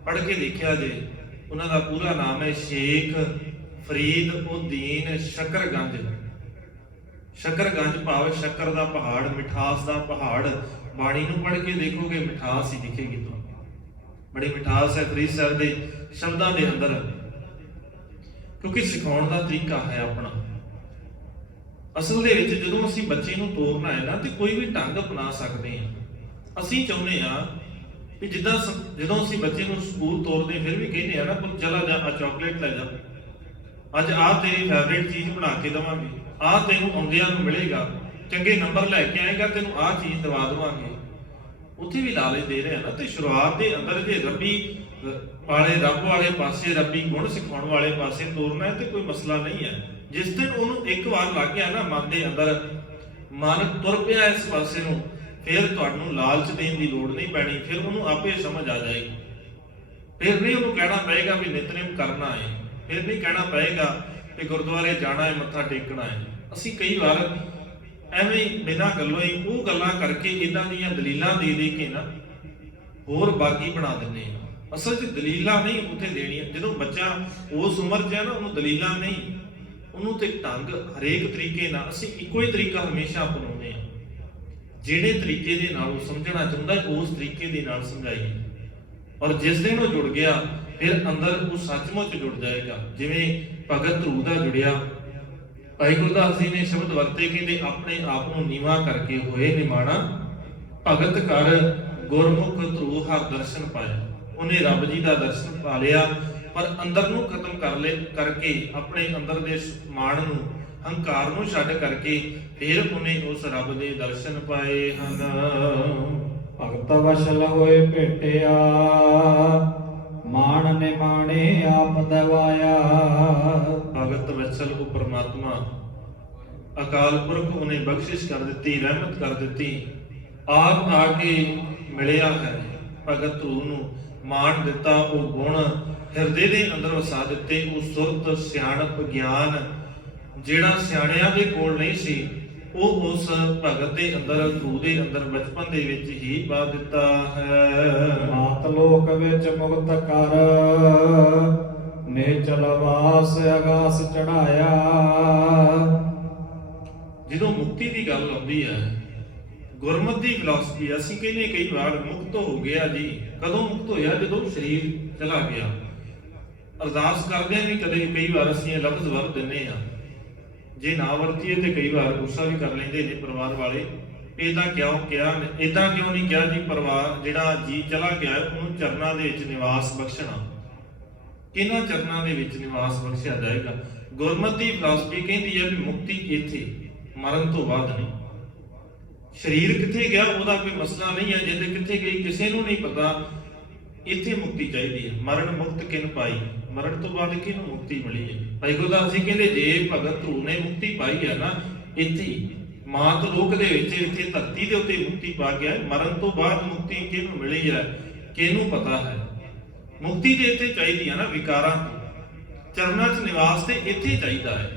ਪੜ੍ਹ ਕੇ ਦੇਖਿਆ ਜੇ, ਉਹਨਾਂ ਦਾ ਪੂਰਾ ਨਾਮ ਹੈ ਸ਼ੇਖ ਫਰੀਦ ਉਦੀਨ ਸ਼ਕਰਗੰਜ। ਸ਼ਕਰਗੰਜ ਭਾਵ ਸ਼ੱਕਰ ਦਾ ਪਹਾੜ, ਮਿਠਾਸ ਦਾ ਪਹਾੜ। ਬਾਣੀ ਨੂੰ ਪੜ੍ਹ ਕੇ ਦੇਖੋਗੇ ਮਿਠਾਸ ਹੀ ਦਿਖੇਗੀ ਤੁਹਾਨੂੰ, ਬੜੀ ਮਿਠਾਸ ਹੈ ਫਰੀਦ ਸਾਹਿਬ ਦੇ ਸ਼ਬਦਾਂ ਦੇ ਅੰਦਰ, ਕਿਉਂਕਿ ਸਿਖਾਉਣ ਦਾ ਤਰੀਕਾ ਹੈ ਆਪਣਾ। ਅਸਲ ਦੇ ਵਿੱਚ ਜਦੋਂ ਅਸੀਂ ਬੱਚੇ ਨੂੰ ਤੋਰਨਾ ਹੈ ਨਾ, ਤੇ ਕੋਈ ਵੀ ਢੰਗ ਅਪਣਾ ਸਕਦੇ ਹਾਂ। ਅਸੀਂ ਚਾਹੁੰਦੇ ਹਾਂ ਵੀ ਜਿੱਦਾਂ ਜਦੋਂ ਅਸੀਂ ਬੱਚੇ ਨੂੰ ਸਕੂਲ ਤੋਰਦੇ, ਫਿਰ ਵੀ ਕਹਿੰਦੇ ਆ ਨਾ, ਚਲਾ ਜਾ ਆ ਚਾਕਲੇਟ ਲੈ ਜਾ, ਅੱਜ ਆਹ ਤੇਰੀ ਫੇਵਰੇਟ ਚੀਜ਼ ਬਣਾ ਕੇ ਦੇਵਾਂਗੇ, ਆਹ ਤੈਨੂੰ ਆਉਂਦਿਆਂ ਨੂੰ ਮਿਲੇਗਾ, ਚੰਗੇ ਨੰਬਰ ਲੈ ਕੇ ਆਏਗਾ, ਤੈਨੂੰ ਆਹ ਚੀਜ਼ ਦਵਾ ਦੇਵਾਂਗੇ। ਉੱਥੇ ਵੀ ਲਾਲਚ ਦੇ ਰਹੇ ਆ ਨਾ। ਤੇ ਸ਼ੁਰੂਆਤ ਦੇ ਅੰਦਰ ਜੇ ਰੱਬੀ ਵਾਲੇ, ਰੱਬ ਵਾਲੇ ਪਾਸੇ, ਰੱਬੀ ਗੁਣ ਸਿਖਾਉਣ ਵਾਲੇ ਪਾਸੇ ਤੋਰਨਾ ਹੈ ਤੇ ਕੋਈ ਮਸਲਾ ਨਹੀਂ ਹੈ। ਜਿਸ ਦਿਨ ਉਹਨੂੰ ਇੱਕ ਵਾਰ ਲੱਗ ਗਿਆ ਨਾ ਮਨ ਦੇ ਅੰਦਰ, ਮਨ ਤੁਰ ਪਿਆ ਇਸ ਪਾਸੇ ਨੂੰ, ਫਿਰ ਤੁਹਾਨੂੰ ਲਾਲਚ ਦੇਣ ਦੀ ਲੋੜ ਨਹੀਂ ਪੈਣੀ। ਫਿਰ ਉਹਨੂੰ ਆਪੇ ਸਮਝ ਆ ਜਾਏਗੀ। ਫਿਰ ਨਹੀਂ ਉਹਨੂੰ ਕਹਿਣਾ ਪਏਗਾ ਵੀ ਨਿਤਨੇਮ ਕਰਨਾ ਹੈ, ਫਿਰ ਨਹੀਂ ਕਹਿਣਾ ਪਏਗਾ ਕਿ ਗੁਰਦੁਆਰੇ ਜਾਣਾ ਹੈ, ਮੱਥਾ ਟੇਕਣਾ ਹੈ। ਅਸੀਂ ਕਈ ਵਾਰ ਐਵੇਂ ਬਿਨਾਂ ਗੱਲੋਂ ਹੀ ਉਹ ਗੱਲਾਂ ਕਰਕੇ, ਇਦਾਂ ਦੀਆਂ ਦਲੀਲਾਂ ਦੇ ਦੇ ਕੇ ਨਾ ਹੋਰ ਬਾਗੀ ਬਣਾ ਦਿੰਦੇ ਆ। ਅਸਲ 'ਚ ਦਲੀਲਾਂ ਨਹੀਂ ਉੱਥੇ ਦੇਣੀਆਂ। ਜਦੋਂ ਬੱਚਾ ਉਸ ਉਮਰ 'ਚ ਹੈ ਨਾ, ਉਹਨੂੰ ਦਲੀਲਾਂ ਨਹੀਂ, ਉਹਨੂੰ ਤੇ ਢੰਗ ਹਰੇਕ ਤਰੀਕੇ ਨਾਲ। ਅਸੀਂ ਇੱਕੋ ਹੀ ਤਰੀਕਾ ਹਮੇਸ਼ਾ ਅਪਣਾਉਂਦੇ ਹਾਂ। ਜਿਹੜੇ ਤਰੀਕੇ ਦੇ ਨਾਲ ਉਹ ਸਮਝਣਾ ਚਾਹੁੰਦਾ ਉਸ ਤਰੀਕੇ ਦੇ ਨਾਲ ਸਮਝਾਈਏ। ਔਰ ਜਿਸ ਦਿਨ ਉਹ ਜੁੜ ਗਿਆ, ਫਿਰ ਅੰਦਰ ਉਹ ਸੱਚਮੁੱਚ ਜੁੜ ਜਾਏਗਾ। ਜਿਵੇਂ ਭਗਤ ਧਰੂ ਦਾ ਜੁੜਿਆ, ਭਾਈ ਗੁਰਦਾਸ ਜੀ ਨੇ ਸ਼ਬਦ ਵਰਤੇ, ਕਹਿੰਦੇ ਆਪਣੇ ਆਪ ਨੂੰ ਨੀਵਾਂ ਕਰਕੇ ਹੋਏ ਨਿਮਾਣਾ, ਭਗਤ ਕਰ ਗੁਰਮੁਖ ਧਰੂ ਹਰ ਦਰਸ਼ਨ ਪਾਇਆ। ਉਹਨੇ ਰੱਬ ਜੀ ਦਾ ਦਰਸ਼ਨ ਪਾ ਲਿਆ, ਪਰ ਅੰਦਰ ਨੂੰ ਖਤਮ ਕਰਕੇ, ਆਪਣੇ ਅੰਦਰ ਦੇ ਮਾਣ ਨੂੰ, ਹੰਕਾਰ ਨੂੰ ਛੱਡ ਕਰਕੇ ਫਿਰ ਉਹਨੇ ਉਸ ਰੱਬ ਦੇ ਦਰਸ਼ਨ ਪਾਏ ਹਨ। ਭਗਤ ਵਸ਼ਲ ਹੋਏ ਭੇਟਿਆ, ਮਾਣ ਨਿਮਾਣੇ ਆਪ ਦਵਾਇਆ। ਭਗਤ ਵਤਸਲ ਉਹ ਪ੍ਰਮਾਤਮਾ ਅਕਾਲ ਪੁਰਖ ਉਹਨੇ ਬਖਸ਼ਿਸ਼ ਕਰ ਦਿੱਤੀ, ਰਹਿਮਤ ਕਰ ਦਿੱਤੀ, ਆਪ ਆ ਕੇ ਮਿਲਿਆ ਹੈ। ਭਗਤ ਧਰੂ ਨੂੰ ਮਾਣ ਦਿੱਤਾ, ਉਹ ਗੁਣ ਹਿਰਦੇ ਦੇ ਅੰਦਰ ਵਸਾ ਦਿੱਤੇ। ਉਹ ਸੁਰਤ ਸਿਆਣਪ ਗਿਆਨ ਜਿਹੜਾ ਸਿਆਣਿਆਂ ਦੇ ਕੋਲ ਨਹੀਂ ਸੀ, ਉਹ ਉਸ ਭਗਤ ਦੇ ਅੰਦਰ, ਧਰੂ ਦੇ ਅੰਦਰ ਬਚਪਨ ਦੇ ਵਿੱਚ ਹੀ ਪਾ ਦਿੱਤਾ ਹੈ। ਮਾਤ ਲੋਕ ਵਿੱਚ ਮੁਕਤ ਕਰ, ਨਿਹਚਲ ਵਾਸ ਅਗਾਸ ਚੜਾਇਆ। ਜਦੋਂ ਮੁਕਤੀ ਦੀ ਗੱਲ ਆਉਂਦੀ ਹੈ, ਗੁਰਮਤਿ ਦੀ ਫਿਲਾਸਫੀ, ਅਸੀਂ ਕਹਿੰਦੇ ਕਈ ਵਾਰ ਮੁਕਤ ਹੋ ਗਿਆ ਜੀ। ਕਦੋਂ ਮੁਕਤ ਹੋਇਆ? ਜਦੋਂ ਸਰੀਰ ਚਲਾ ਗਿਆ। ਅਰਦਾਸ ਕਰਦੇ ਆ ਵੀ ਕਦੇ ਕਈ ਵਾਰ ਅਸੀਂ ਇਹ ਲਫ਼ਜ਼ ਵਰਤ ਦਿੰਦੇ ਆ, ਜੇ ਨਾ ਵਰਤੀਏ ਤੇ ਕਈ ਵਾਰ ਗੁੱਸਾ ਵੀ ਕਰ ਲੈਂਦੇ ਨੇ ਪਰਿਵਾਰ ਵਾਲੇ, ਇਦਾਂ ਕਿਉਂ ਕਿਹਾ, ਇਦਾਂ ਕਿਉਂ ਨਹੀਂ ਕਿਹਾ ਜੀ? ਪਰਿਵਾਰ ਜਿਹੜਾ ਜੀ ਚਲਾ ਗਿਆ ਉਹਨੂੰ ਚਰਨਾਂ ਦੇ ਵਿੱਚ ਨਿਵਾਸ ਬਖਸ਼ਣਾ। ਕਿਹਨਾਂ ਚਰਨਾਂ ਦੇ ਵਿੱਚ ਨਿਵਾਸ ਬਖਸ਼ਿਆ ਜਾਏਗਾ? ਗੁਰਮਤਿ ਦੀ ਫਿਲਾਸਫੀ ਕਹਿੰਦੀ ਹੈ ਵੀ ਮੁਕਤੀ ਇੱਥੇ, ਮਰਨ ਤੋਂ ਬਾਅਦ ਨਹੀਂ। ਸਰੀਰ ਕਿੱਥੇ ਗਿਆ ਉਹਦਾ ਕੋਈ ਮਸਲਾ ਨਹੀਂ ਹੈ, ਜਿੰਦ ਕਿੱਥੇ ਗਈ ਕਿਸੇ ਨੂੰ ਨਹੀਂ ਪਤਾ। ਇੱਥੇ ਮੁਕਤੀ ਚਾਹੀਦੀ ਹੈ। ਮਰਨ ਮੁਕਤ ਕਿਨ ਪਾਈ, ਮਰਨ ਤੋਂ ਬਾਅਦ ਕਿਹਨੂੰ ਮੁਕਤੀ ਮਿਲੀ ਹੈ? ਭਾਈ ਗੁਰਦਾਸ ਜੀ ਕਹਿੰਦੇ ਜੇ ਭਗਤ ਧਰੂ ਨੇ ਮੁਕਤੀ ਪਾਈ ਹੈ ਨਾ, ਇੱਥੇ ਹੀ ਮਾਤ ਲੋਕ ਦੇ ਵਿੱਚ, ਇੱਥੇ ਧਰਤੀ ਦੇ ਉੱਤੇ ਮੁਕਤੀ ਪਾ ਗਿਆ। ਮਰਨ ਤੋਂ ਬਾਅਦ ਮੁਕਤੀ ਕਿਹਨੂੰ ਮਿਲੀ ਹੈ, ਕਿਹਨੂੰ ਪਤਾ ਹੈ? ਮੁਕਤੀ ਤੇ ਇੱਥੇ ਚਾਹੀਦੀ ਹੈ ਨਾ, ਵਿਕਾਰਾਂ ਤੋਂ। ਚਰਨਾਂ 'ਚ ਨਿਵਾਸ ਤੇ ਇੱਥੇ ਚਾਹੀਦਾ ਹੈ,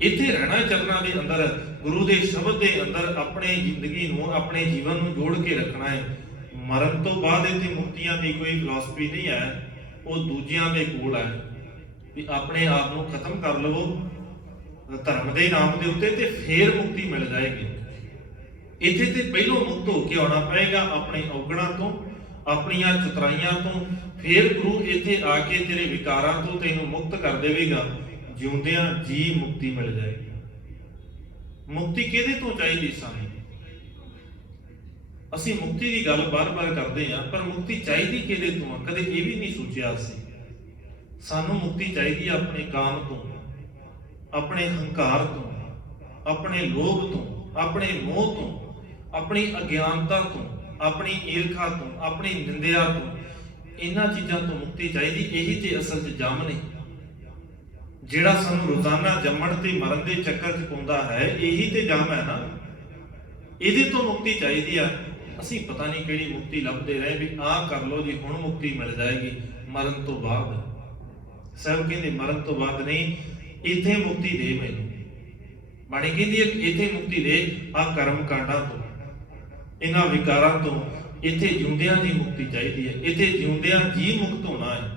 ਇੱਥੇ ਰਹਿਣਾ ਚਰਨਾਂ ਦੇ ਅੰਦਰ, ਗੁਰੂ ਦੇ ਸ਼ਬਦ ਦੇ ਅੰਦਰ ਆਪਣੀ ਜ਼ਿੰਦਗੀ ਨੂੰ, ਆਪਣੇ ਜੀਵਨ ਨੂੰ ਜੋੜ ਕੇ ਰੱਖਣਾ ਹੈ। ਮਰਨ ਤੋਂ ਬਾਅਦ ਇੱਥੇ ਮੁਕਤੀਆਂ ਦੀ ਕੋਈ ਫਿਲਾਸਫੀ ਨਹੀਂ ਹੈ, ਉਹ ਦੂਜਿਆਂ ਦੇ ਕੋਲ ਹੈ ਵੀ ਆਪਣੇ ਆਪ ਨੂੰ ਖਤਮ ਕਰ ਲਵੋ ਧਰਮ ਦੇ ਨਾਮ ਦੇ ਉੱਤੇ ਤੇ ਫੇਰ ਮੁਕਤੀ ਮਿਲ ਜਾਏਗੀ। ਇੱਥੇ ਤੇ ਪਹਿਲੋਂ ਮੁਕਤ ਹੋ ਕੇ ਆਉਣਾ ਪਏਗਾ ਆਪਣੇ ਔਗਣਾਂ ਤੋਂ, ਆਪਣੀਆਂ ਚਤਰਾਈਆਂ ਤੋਂ। ਫੇਰ ਗੁਰੂ ਇੱਥੇ ਆ ਕੇ ਤੇਰੇ ਵਿਕਾਰਾਂ ਤੋਂ ਤੈਨੂੰ ਮੁਕਤ ਕਰ ਦੇਵੇਗਾ, ਜਿਉਂਦਿਆਂ ਜੀ ਮੁਕਤੀ ਮਿਲ ਜਾਏਗੀ। ਮੁਕਤੀ ਕਿਹਦੇ ਤੋਂ ਚਾਹੀਦੀ ਸਾਨੂੰ? ਅਸੀਂ ਮੁਕਤੀ ਦੀ ਗੱਲ ਬਾਰ-ਬਾਰ ਕਰਦੇ ਹਾਂ, ਪਰ ਮੁਕਤੀ ਚਾਹੀਦੀ ਕਿਹਦੇ ਤੋਂ? ਕਦੇ ਇਹ ਵੀ ਨਹੀਂ ਸੋਚਿਆ ਅਸੀਂ। ਸਾਨੂੰ ਮੁਕਤੀ ਚਾਹੀਦੀ ਹੈ ਆਪਣੇ ਕਾਮ ਤੋਂ, ਆਪਣੇ ਹੰਕਾਰ ਤੋਂ, ਆਪਣੇ ਲੋਭ ਤੋਂ, ਆਪਣੇ ਮੋਹ ਤੋਂ, ਆਪਣੀ ਅਗਿਆਨਤਾ ਤੋਂ, ਆਪਣੀ ਈਰਖਾ ਤੋਂ, ਆਪਣੀ ਨਿੰਦਿਆ ਤੋਂ। ਇਹਨਾਂ ਚੀਜ਼ਾਂ ਤੋਂ ਮੁਕਤੀ ਚਾਹੀਦੀ। ਇਹੀ ਤੇ ਅਸਲ 'ਚ ਜੰਮ ਨੇ, ਜਿਹੜਾ ਸਾਨੂੰ ਰੋਜ਼ਾਨਾ ਜੰਮਣ ਤੇ ਮਰਨ ਦੇ ਚੱਕਰ 'ਚ ਪਾਉਂਦਾ ਹੈ। ਇਹੀ ਤੇ ਜੰਮ ਹੈ ਨਾ, ਇਹਦੇ ਤੋਂ ਮੁਕਤੀ ਚਾਹੀਦੀ ਆ। ਅਸੀਂ ਪਤਾ ਨਹੀਂ ਕਿਹੜੀ ਮੁਕਤੀ ਲੱਭਦੇ ਰਹੇ ਵੀ ਆਹ ਕਰ ਲਓ ਜੀ ਹੁਣ ਮੁਕਤੀ ਮਿਲ ਜਾਏਗੀ। ਮਰਨ ਤੋਂ ਬਾਅਦ ਸਭ ਕਹਿੰਦੇ ਮਰਨ ਤੋਂ ਬਾਅਦ ਨਹੀਂ, ਇੱਥੇ ਮੁਕਤੀ ਦੇ ਮੈਨੂੰ। ਬਾਣੀ ਕਹਿੰਦੀ ਹੈ ਇੱਥੇ ਮੁਕਤੀ ਦੇ, ਆਹ ਕਰਮ ਕਾਂਡਾਂ ਤੋਂ, ਇਹਨਾਂ ਵਿਕਾਰਾਂ ਤੋਂ। ਇੱਥੇ ਜਿਉਂਦਿਆਂ ਦੀ ਮੁਕਤੀ ਚਾਹੀਦੀ ਹੈ, ਇੱਥੇ ਜਿਉਂਦਿਆਂ ਜੀ ਮੁਕਤ ਹੋਣਾ ਹੈ।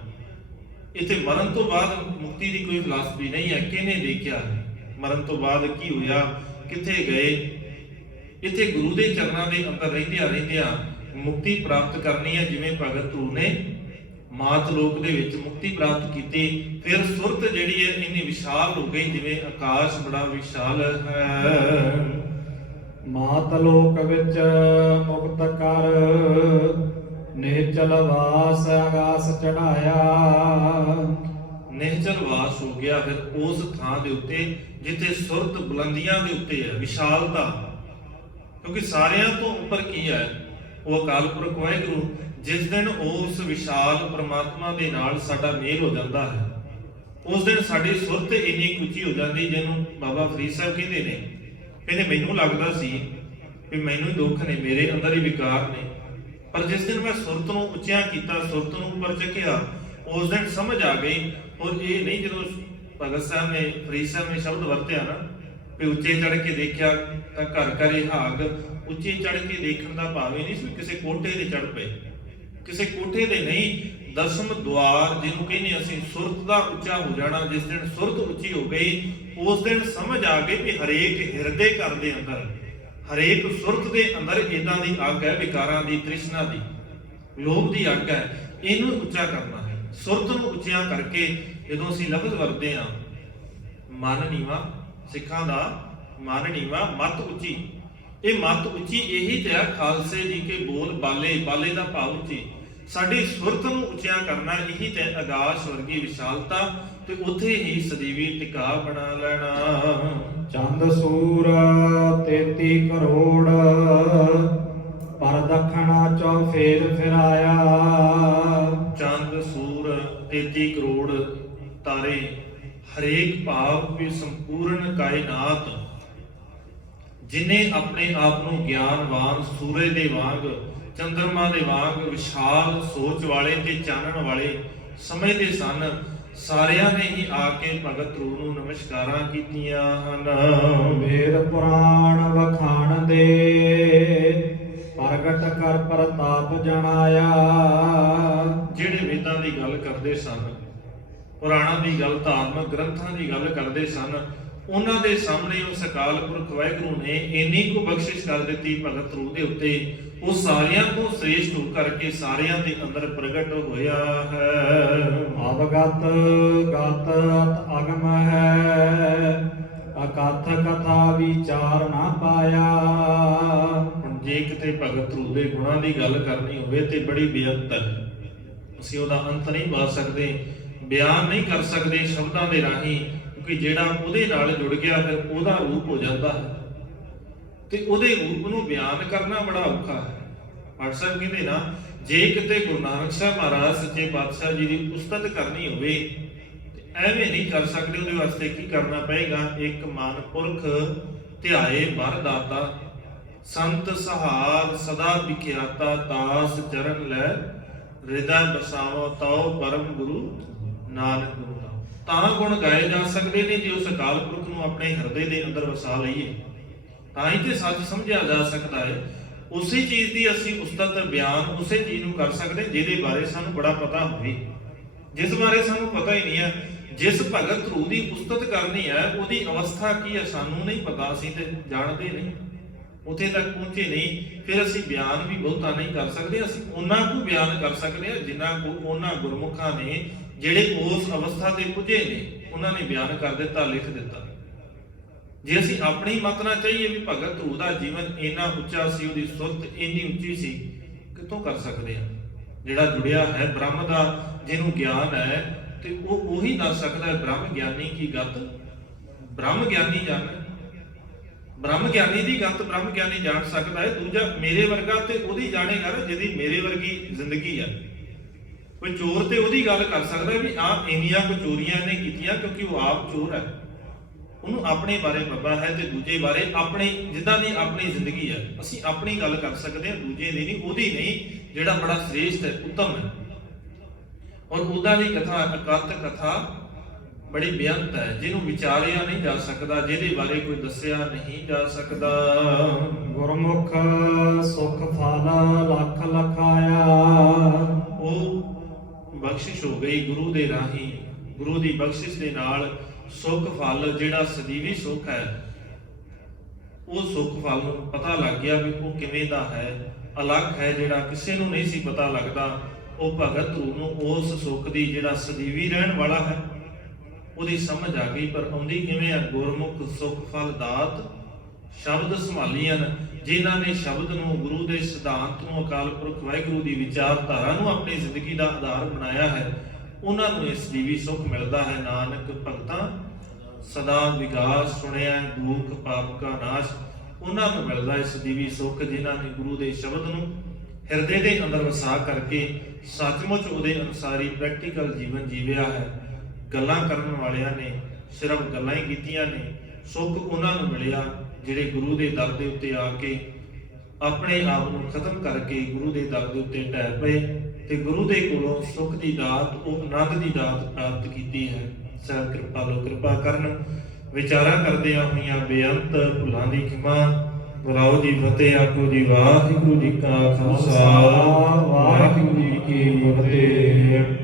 ਇੱਥੇ ਮਰਨ ਤੋਂ ਬਾਅਦ ਮੁਕਤੀ ਦੀ ਕੋਈ ਫਿਲਾਸਫੀ ਨਹੀਂ ਹੈ। ਕਿਹਨੇ ਦੇਖਿਆ ਮਰਨ ਤੋਂ ਬਾਅਦ ਕੀ ਹੋਇਆ, ਕਿੱਥੇ ਗਏ? ਇੱਥੇ ਗੁਰੂ ਦੇ ਚਰਨਾਂ ਦੇ ਅੰਦਰ ਰਹਿੰਦਿਆਂ ਮੁਕਤੀ ਪ੍ਰਾਪਤ ਕਰਨੀ ਹੈ। ਜਿਵੇਂ ਭਗਤ ਧਰੂ ਨੇ ਮਾਤ ਲੋਕ ਦੇ ਵਿੱਚ ਮੁਕਤੀ ਪ੍ਰਾਪਤ ਕੀਤੀ, ਫਿਰ ਸੁਰਤ ਜਿਹੜੀ ਹੈ ਇੰਨੀ ਵਿਸ਼ਾਲ ਹੋ ਗਈ ਜਿਵੇਂ ਆਕਾਸ਼ ਬੜਾ ਵਿਸ਼ਾਲ ਹੈ। ਮਾਤ ਲੋਕ ਵਿੱਚ ਮੁਕਤ ਕਰ, ਨਿਹਚਲ ਵਾਸ ਅਗਾਸ ਚੜਾਇਆ। ਨਿਹਚਲ ਵਾਸ ਹੋ ਗਿਆ ਫਿਰ ਉਸ ਥਾਂ ਦੇ ਉੱਤੇ ਜਿੱਥੇ ਸੁਰਤ ਬੁਲੰਦੀਆਂ ਦੇ ਉੱਤੇ ਹੈ, ਵਿਸ਼ਾਲਤਾ। ਕਿਉਂਕਿ ਸਾਰਿਆਂ ਤੋਂ ਉੱਪਰ ਕੀ ਹੈ? ਉਹ ਅਕਾਲ ਪੁਰਖ ਵਾਹਿਗੁਰੂ। ਜਿਸ ਦਿਨ ਉਸ ਵਿਸ਼ਾਲ ਪ੍ਰਮਾਤਮਾ ਦੇ ਨਾਲ ਸਾਡਾ ਮੇਲ ਹੋ ਜਾਂਦਾ ਹੈ, ਉਸ ਦਿਨ ਸਾਡੀ ਸੁਰਤ ਇੰਨੀ ਉੱਚੀ ਹੋ ਜਾਂਦੀ, ਜਿਹਨੂੰ ਬਾਬਾ ਫਰੀਦ ਸਾਹਿਬ ਕਹਿੰਦੇ ਨੇ, ਕਹਿੰਦੇ ਮੈਨੂੰ ਲੱਗਦਾ ਸੀ ਵੀ ਮੈਨੂੰ ਹੀ ਦੁੱਖ ਨੇ, ਮੇਰੇ ਅੰਦਰ ਹੀ ਵਿਕਾਰ ਨੇ, ਪਰ ਜਿਸ ਦਿਨ ਮੈਂ ਸੁਰਤ ਨੂੰ ਉੱਚਿਆ ਕੀਤਾ, ਸੁਰਤ ਨੂੰ ਉੱਪਰ ਚੱਕਿਆ, ਉਸ ਦਿਨ ਸਮਝ ਆ ਗਈ। ਔਰ ਇਹ ਨਹੀਂ ਜਦੋਂ ਭਗਤ ਸਾਹਿਬ ਨੇ, ਫਰੀਦ ਸਾਹਿਬ ਨੇ ਸ਼ਬਦ ਵਰਤਿਆ ਨਾ ਵੀ ਉੱਚੇ ਚੜ੍ਹ ਕੇ ਦੇਖਿਆ ਤਾਂ ਘਰ ਘਰ ਹਾਗ। ਉੱਚੇ ਚੜ੍ਹ ਕੇ ਦੇਖਣ ਦਾ ਭਾਵ ਇਹ ਨਹੀਂ ਸੀ ਕਿਸੇ ਕੋਠੇ ਤੇ ਚੜ੍ਹ ਪਏ, ਕਿਸੇ ਕੋਠੇ ਤੇ ਨਹੀਂ। ਦਸਮ ਦੁਆਰ ਜਿਹਨੂੰ ਕਹਿੰਦੇ ਅਸੀਂ, ਸੁਰਤ ਦਾ ਉੱਚਾ ਹੋ ਜਾਣਾ। ਜਿਸ ਦਿਨ ਸੁਰਤ ਉੱਚੀ ਹੋ ਗਈ, ਉਸ ਦਿਨ ਸਮਝ ਆ ਗਈ ਵੀ ਹਰੇਕ ਹਿਰਦੇ ਘਰ ਦੇ ਅੰਦਰ, ਹਰੇਕ ਸੁਰਤ ਦੇ ਅੰਦਰ ਇਦਾਂ ਦੀ ਅੱਗ ਹੈ, ਵਿਕਾਰਾਂ ਦੀ, ਤ੍ਰਿਸ਼ਨਾ ਦੀ, ਲੋਭ ਦੀ ਅੱਗ ਹੈ। ਇਹਨੂੰ ਉੱਚਾ ਕਰਨਾ ਹੈ। ਸੁਰਤ ਨੂੰ ਉੱਚਿਆ ਕਰਕੇ ਜਦੋਂ ਅਸੀਂ ਲਫ਼ਜ਼ ਵਰਤਦੇ ਹਾਂ, ਮਨ ਨੀਵਾ, ਸਿੱਖਾਂ ਦਾ ਮਨ ਨੀਵਾ, ਮੱਤ ਉੱਚੀ। ਇਹ ਮੱਤ ਉੱਚੀ ਇਹੀ ਤੇ ਆ ਖਾਲਸੇ ਜੀ ਕੇ ਬੋਲ ਬਾਲੇ, ਬਾਲੇ ਦਾ ਭਾਵ ਉੱਚੀ। ਸਾਡੀ ਸੁਰਤ ਨੂੰ ਉੱਚਿਆ ਕਰਨਾ ਇਹੀ ਤੇ ਆਕਾਸ਼ ਵਰਗੀ ਵਿਸ਼ਾਲਤਾ, ਤੇ ਉੱਥੇ ਹੀ ਸਦੀਵੀ ਟਿਕਾ ਬਣਾ ਲੈਣਾ। ਚੰਦ ਸੂਰ 33 ਕਰੋੜ ਪਰ ਦਖਣਾ ਚੋ ਫੇਰ ਫਿਰਾਇਆ। ਚੰਦ ਸੂਰ 33 ਕਰੋੜ ਤਾਰੇ ਹਰੇਕ ਭਾਵ ਵੀ ਸੰਪੂਰਨ ਕਾਇਨਾਤ ਜਿਨੇ ਆਪਣੇ ਆਪ ਨੂੰ ਗਿਆਨਵਾਨ ਸੂਰਜ ਦੇ ਵਾਂਗ ਚੰਦਰਮਾ ਦੇ ਵਾਂਗ ਵਿਸ਼ਾਲ ਸੋਚ ਵਾਲੇ ਤੇ ਚਾਨਣ ਵਾਲੇ ਸਮਝਦੇ ਸਨ, ਸਾਰਿਆਂ ਨੇ ਹੀ ਆ ਕੇ ਭਗਤ ਰੂ ਨੂੰ ਨਮਸਕਾਰਾਂ ਕੀਤੀਆਂ ਹਨ। ਵੇਦ ਪੁਰਾਣ ਵਖਾਣ ਦੇ ਪ੍ਰਗਟ ਕਰ ਪ੍ਰਤਾਪ ਜਣਾਇਆ। ਜਿਹੜੇ ਵੇਦਾਂ ਦੀ ਗੱਲ ਕਰਦੇ ਸਨ, ਪੁਰਾਣਾਂ ਦੀ ਗੱਲ, ਧਾਰਮਿਕ ਗ੍ਰੰਥਾਂ ਦੀ ਗੱਲ ਕਰਦੇ ਸਨ, ਉਹਨਾਂ ਦੇ ਸਾਹਮਣੇ ਉਸ ਅਕਾਲ ਪੁਰਖ ਵਾਹਿਗੁਰੂ ਨੇ ਇੰਨੀ ਕੁ ਬਖਸ਼ਿਸ਼ ਕਰ ਦਿੱਤੀ ਭਗਤ ਰੂ ਦੇ ਉੱਤੇ, ਉਹ ਸਾਰਿਆਂ ਤੋਂ ਸ੍ਰੇਸ਼ਟ ਹੋ ਕਰਕੇ ਸਾਰਿਆਂ ਦੇ ਅੰਦਰ ਪ੍ਰਗਟ ਹੋਇਆ ਹੈ। ਅਵਗਤ ਗਤ ਅਗਮ ਹੈ ਅਕਥ ਕਥਾ ਵਿਚਾਰ ਨਾ ਪਾਇਆ। ਹੁਣ ਜੇ ਕਿਤੇ ਭਗਤ ਰੂ ਦੇ ਗੁਣਾਂ ਦੀ ਗੱਲ ਕਰਨੀ ਹੋਵੇ ਤੇ ਬੜੀ ਬੇਅੰਤ ਹੈ, ਅਸੀਂ ਉਹਦਾ ਅੰਤ ਨਹੀਂ ਪਾ ਸਕਦੇ, ਬਿਆਨ ਨਹੀਂ ਕਰ ਸਕਦੇ ਸ਼ਬਦਾਂ ਦੇ ਰਾਹੀਂ, ਕਿਉਂਕਿ ਜਿਹੜਾ ਉਹਦੇ ਨਾਲ ਜੁੜ ਗਿਆ ਫਿਰ ਉਹਦਾ ਰੂਪ ਹੋ ਜਾਂਦਾ ਹੈ ਤੇ ਉਹਦੇ ਰੂਪ ਨੂੰ ਬਿਆਨ ਕਰਨਾ ਬੜਾ ਔਖਾ ਹੈ। ਪਾਠ ਸਾਹਿਬ ਕਹਿੰਦੇ ਨਾ, ਜੇ ਕਿਤੇ ਗੁਰੂ ਨਾਨਕ ਸਾਹਿਬ ਮਹਾਰਾਜ ਸੱਚੇ ਪਾਤਸ਼ਾਹ ਜੀ ਦੀ ਉਸਤਤ ਕਰਨੀ ਹੋਵੇ ਤੇ ਐਵੇਂ ਨਹੀਂ ਕਰ ਸਕਦੇ। ਉਹਦੇ ਵਾਸਤੇ ਕੀ ਕਰਨਾ ਪਏਗਾ? ਇੱਕ ਮਨ ਪੁਰਖ ਧਿਆਏ ਬਰ ਦਾਤਾ, ਸੰਤ ਸਹਾਰ ਸਦਾ ਵਿਖਿਆਤਾ, ਤਾਸ ਚਰਨ ਲੈ ਹਿਰਦੈ ਬਸਾਵੋ ਤਉ ਪਰਮ ਗੁਰੂ ਨਾਨਕ ਗੁਰੂ ਨਾਮ। ਤਾਂ ਗੁਣ ਗਾਏ ਜਾ ਸਕਦੇ ਨੇ ਜੇ ਉਸ ਅਕਾਲ ਪੁਰਖ ਨੂੰ ਆਪਣੇ ਹਿਰਦੇ ਦੇ ਅੰਦਰ ਵਸਾ ਲਈਏ, ਤਾਂ ਹੀ ਤੇ ਸੱਚ ਸਮਝਿਆ ਜਾ ਸਕਦਾ ਹੈ। ਉਸੇ ਚੀਜ਼ ਦੀ ਅਸੀਂ ਉਸਤਤ ਬਿਆਨ ਉਸੇ ਚੀਜ਼ ਨੂੰ ਕਰ ਸਕਦੇ ਜਿਹਦੇ ਬਾਰੇ ਸਾਨੂੰ ਬੜਾ ਪਤਾ ਹੋਵੇ। ਜਿਸ ਬਾਰੇ ਸਾਨੂੰ ਪਤਾ ਹੀ ਨਹੀਂ ਹੈ, ਜਿਸ ਭਗਤ ਰੂ ਦੀ ਉਸਤਤ ਕਰਨੀ ਹੈ ਉਹਦੀ ਅਵਸਥਾ ਕੀ ਹੈ ਸਾਨੂੰ ਨਹੀਂ ਪਤਾ, ਅਸੀਂ ਤੇ ਜਾਣਦੇ ਨਹੀਂ, ਉੱਥੇ ਤੱਕ ਪਹੁੰਚੇ ਨਹੀਂ, ਫਿਰ ਅਸੀਂ ਬਿਆਨ ਵੀ ਬਹੁਤਾ ਨਹੀਂ ਕਰ ਸਕਦੇ। ਅਸੀਂ ਉਹਨਾਂ ਕੁ ਬਿਆਨ ਕਰ ਸਕਦੇ ਹਾਂ ਜਿੰਨਾ ਕੁ ਉਹਨਾਂ ਗੁਰਮੁਖਾਂ ਨੇ ਜਿਹੜੇ ਉਸ ਅਵਸਥਾ ਤੇ ਪੁੱਜੇ ਨੇ ਉਹਨਾਂ ਨੇ ਬਿਆਨ ਕਰ ਦਿੱਤਾ, ਲਿਖ ਦਿੱਤਾ। ਜੇ ਅਸੀਂ ਆਪਣੀ ਮਤ ਨਾਲ ਚਾਹੀਏ ਵੀ ਭਗਤ ਰੂ ਦਾ ਜੀਵਨ ਇੰਨਾ ਉੱਚਾ ਸੀ, ਉਹਦੀ ਸੁਰਤ ਇੰਨੀ ਉੱਚੀ ਸੀ, ਕਿੱਥੋਂ ਕਰ ਸਕਦੇ ਹਾਂ? ਜਿਹੜਾ ਜੁੜਿਆ ਹੈ ਬ੍ਰਹਮ ਦਾ, ਜਿਹਨੂੰ ਗਿਆਨ ਹੈ, ਤੇ ਉਹ ਉਹੀ ਦੱਸ ਸਕਦਾ ਹੈ ਬ੍ਰਹਮ ਗਿਆਨੀ ਕੀ ਗਤ ਬ੍ਰਹਮ ਗਿਆਨੀ ਜਾਣੇ। ਬ੍ਰਹਮ ਗਿਆਨੀ ਦੀ ਗਤ ਬ੍ਰਹਮ ਗਿਆਨੀ ਜਾਣ ਸਕਦਾ ਹੈ। ਦੂਜਾ ਮੇਰੇ ਵਰਗਾ ਤੇ ਉਹਦੀ ਜਾਣੇਗਾ ਜਿਹਦੀ ਮੇਰੇ ਵਰਗੀ ਜ਼ਿੰਦਗੀ ਹੈ। ਕੋਈ ਚੋਰ ਤੇ ਉਹਦੀ ਗੱਲ ਕਰ ਸਕਦਾ ਵੀ ਆਪ ਇੰਨੀਆਂ ਕੁ ਚੋਰੀਆਂ ਨੇ ਕੀਤੀਆਂ, ਕਿਉਂਕਿ ਉਹ ਆਪ ਚੋਰ ਹੈ, ਉਹਨੂੰ ਆਪਣੇ ਬਾਰੇ ਪਤਾ ਹੈ, ਤੇ ਦੂਜੇ ਬਾਰੇ ਆਪਣੇ ਜਿੱਦਾਂ ਦੀ ਆਪਣੀ ਜ਼ਿੰਦਗੀ ਹੈ ਅਸੀਂ ਆਪਣੀ ਗੱਲ ਕਰ ਸਕਦੇ ਹਾਂ, ਦੂਜੇ ਦੀ ਨਹੀਂ, ਉਹਦੀ ਨਹੀਂ, ਜਿਹੜਾ ਬੜਾ ਸ੍ਰੇਸ਼ਟ ਹੈ, ਉੱਤਮ ਹੈ। ਔਰ ਉਹਦਾ ਦੀ ਕਥਾ ਅਕਥ ਕਥਾ ਬੜੀ ਬੇਅੰਤ ਹੈ, ਜਿਹਨੂੰ ਵਿਚਾਰਿਆ ਨਹੀਂ ਜਾ ਸਕਦਾ, ਜਿਹਦੇ ਬਾਰੇ ਕੋਈ ਦੱਸਿਆ ਨਹੀਂ ਜਾ ਸਕਦਾ। ਗੁਰਮੁਖ ਸੁਖ ਫਲ ਲੱਖ ਲਖਾਇਆ। ਉਹ ਬਖਸ਼ਿਸ਼ ਹੋ ਗਈ ਗੁਰੂ ਦੇ ਰਾਹੀਂ, ਗੁਰੂ ਦੀ ਬਖਸ਼ਿਸ਼ ਦੇ ਨਾਲ ਸੁਖ ਫਲ ਜਿਹੜਾ ਸਦੀਵੀ ਸੁਖ ਹੈ, ਉਹ ਸੁਖ ਫਲ ਨੂੰ ਪਤਾ ਲੱਗ ਗਿਆ ਵੀ ਉਹ ਕਿਵੇਂ ਦਾ ਹੈ, ਅਲੱਗ ਹੈ, ਜਿਹੜਾ ਕਿਸੇ ਨੂੰ ਨਹੀਂ ਸੀ ਪਤਾ ਲੱਗਦਾ। ਉਹ ਭਗਤ ਰੂ ਨੂੰ ਉਸ ਸੁਖ ਦੀ ਜਿਹੜਾ ਸਦੀਵੀ ਰਹਿਣ ਵਾਲਾ ਹੈ ਉਹਦੀ ਸਮਝ ਆ ਗਈ। ਪਰ ਆਉਂਦੀ ਕਿਵੇਂ ਆ? ਗੁਰਮੁਖ ਸੁਖ ਫਲ ਦਾਤ ਸ਼ਬਦ ਸੰਭਾਲੀਆਂ, ਜਿਨ੍ਹਾਂ ਨੇ ਸ਼ਬਦ ਨੂੰ, ਗੁਰੂ ਦੇ ਸਿਧਾਂਤ ਨੂੰ, ਅਕਾਲ ਪੁਰਖ ਵਾਹਿਗੁਰੂ ਦੀ ਵਿਚਾਰਧਾਰਾ ਨੂੰ ਆਪਣੀ ਜ਼ਿੰਦਗੀ ਦਾ ਆਧਾਰ ਬਣਾਇਆ ਹੈ, ਉਹਨਾਂ ਨੂੰ ਇਸ ਜੀਵੀ ਸੁਖ ਮਿਲਦਾ ਹੈ। ਨਾਨਕ ਭਗਤਾਂ ਸਦਾ ਵਿਗਾਸ ਸੁਣਿਆ ਦੁਖ ਪਾਪ ਕਾ ਨਾਸ਼, ਉਹਨਾਂ ਨੂੰ ਮਿਲਦਾ ਇਸ ਜੀਵੀ ਸੁਖ ਜਿਨ੍ਹਾਂ ਨੇ ਗੁਰੂ ਦੇ ਸ਼ਬਦ ਨੂੰ ਹਿਰਦੇ ਦੇ ਅੰਦਰ ਵਸਾ ਕਰਕੇ ਸੱਚਮੁੱਚ ਉਹਦੇ ਅਨੁਸਾਰੀ ਪ੍ਰੈਕਟੀਕਲ ਜੀਵਨ ਜੀਵਿਆ ਹੈ। ਗੱਲਾਂ ਕਰਨ ਵਾਲਿਆਂ ਨੇ ਸਿਰਫ ਗੱਲਾਂ ਹੀ ਕੀਤੀਆਂ ਨੇ, ਸੁੱਖ ਉਹਨਾਂ ਨੂੰ ਮਿਲਿਆ ਜਿਹੜੇ ਗੁਰੂ ਦੇ ਦਰ ਦੇ ਉੱਤੇ ਆ ਕੇ ਆਪਣੇ ਆਪ ਨੂੰ ਖਤਮ ਕਰਕੇ ਗੁਰੂ ਦੇ ਦਰ ਦੇ ਉੱਤੇ ਢਹਿ ਪਏ ਤੇ ਗੁਰੂ ਦੇ ਕੋਲੋਂ ਸੁੱਖ ਦੀ ਦਾਤ, ਉਹ ਆਨੰਦ ਦੀ ਦਾਤ ਪ੍ਰਾਪਤ ਕੀਤੀ ਹੈ। ਸਭ ਕਿਰਪਾ ਲੋ ਕਿਰਪਾ ਕਰਨ। ਵਿਚਾਰਾਂ ਕਰਦਿਆਂ ਹੋਈਆਂ ਬੇਅੰਤ ਭੁੱਲਾਂ ਦੀ ਖਿਮਾ। ਬੁਲਾਓ ਜੀ ਫਤਿਹ। ਆਖੋ ਜੀ ਵਾਹਿਗੁਰੂ ਜੀ ਕਾ ਖਾਲਸਾ, ਵਾਹਿਗੁਰੂ ਜੀ ਕੀ ਫਤਿਹ।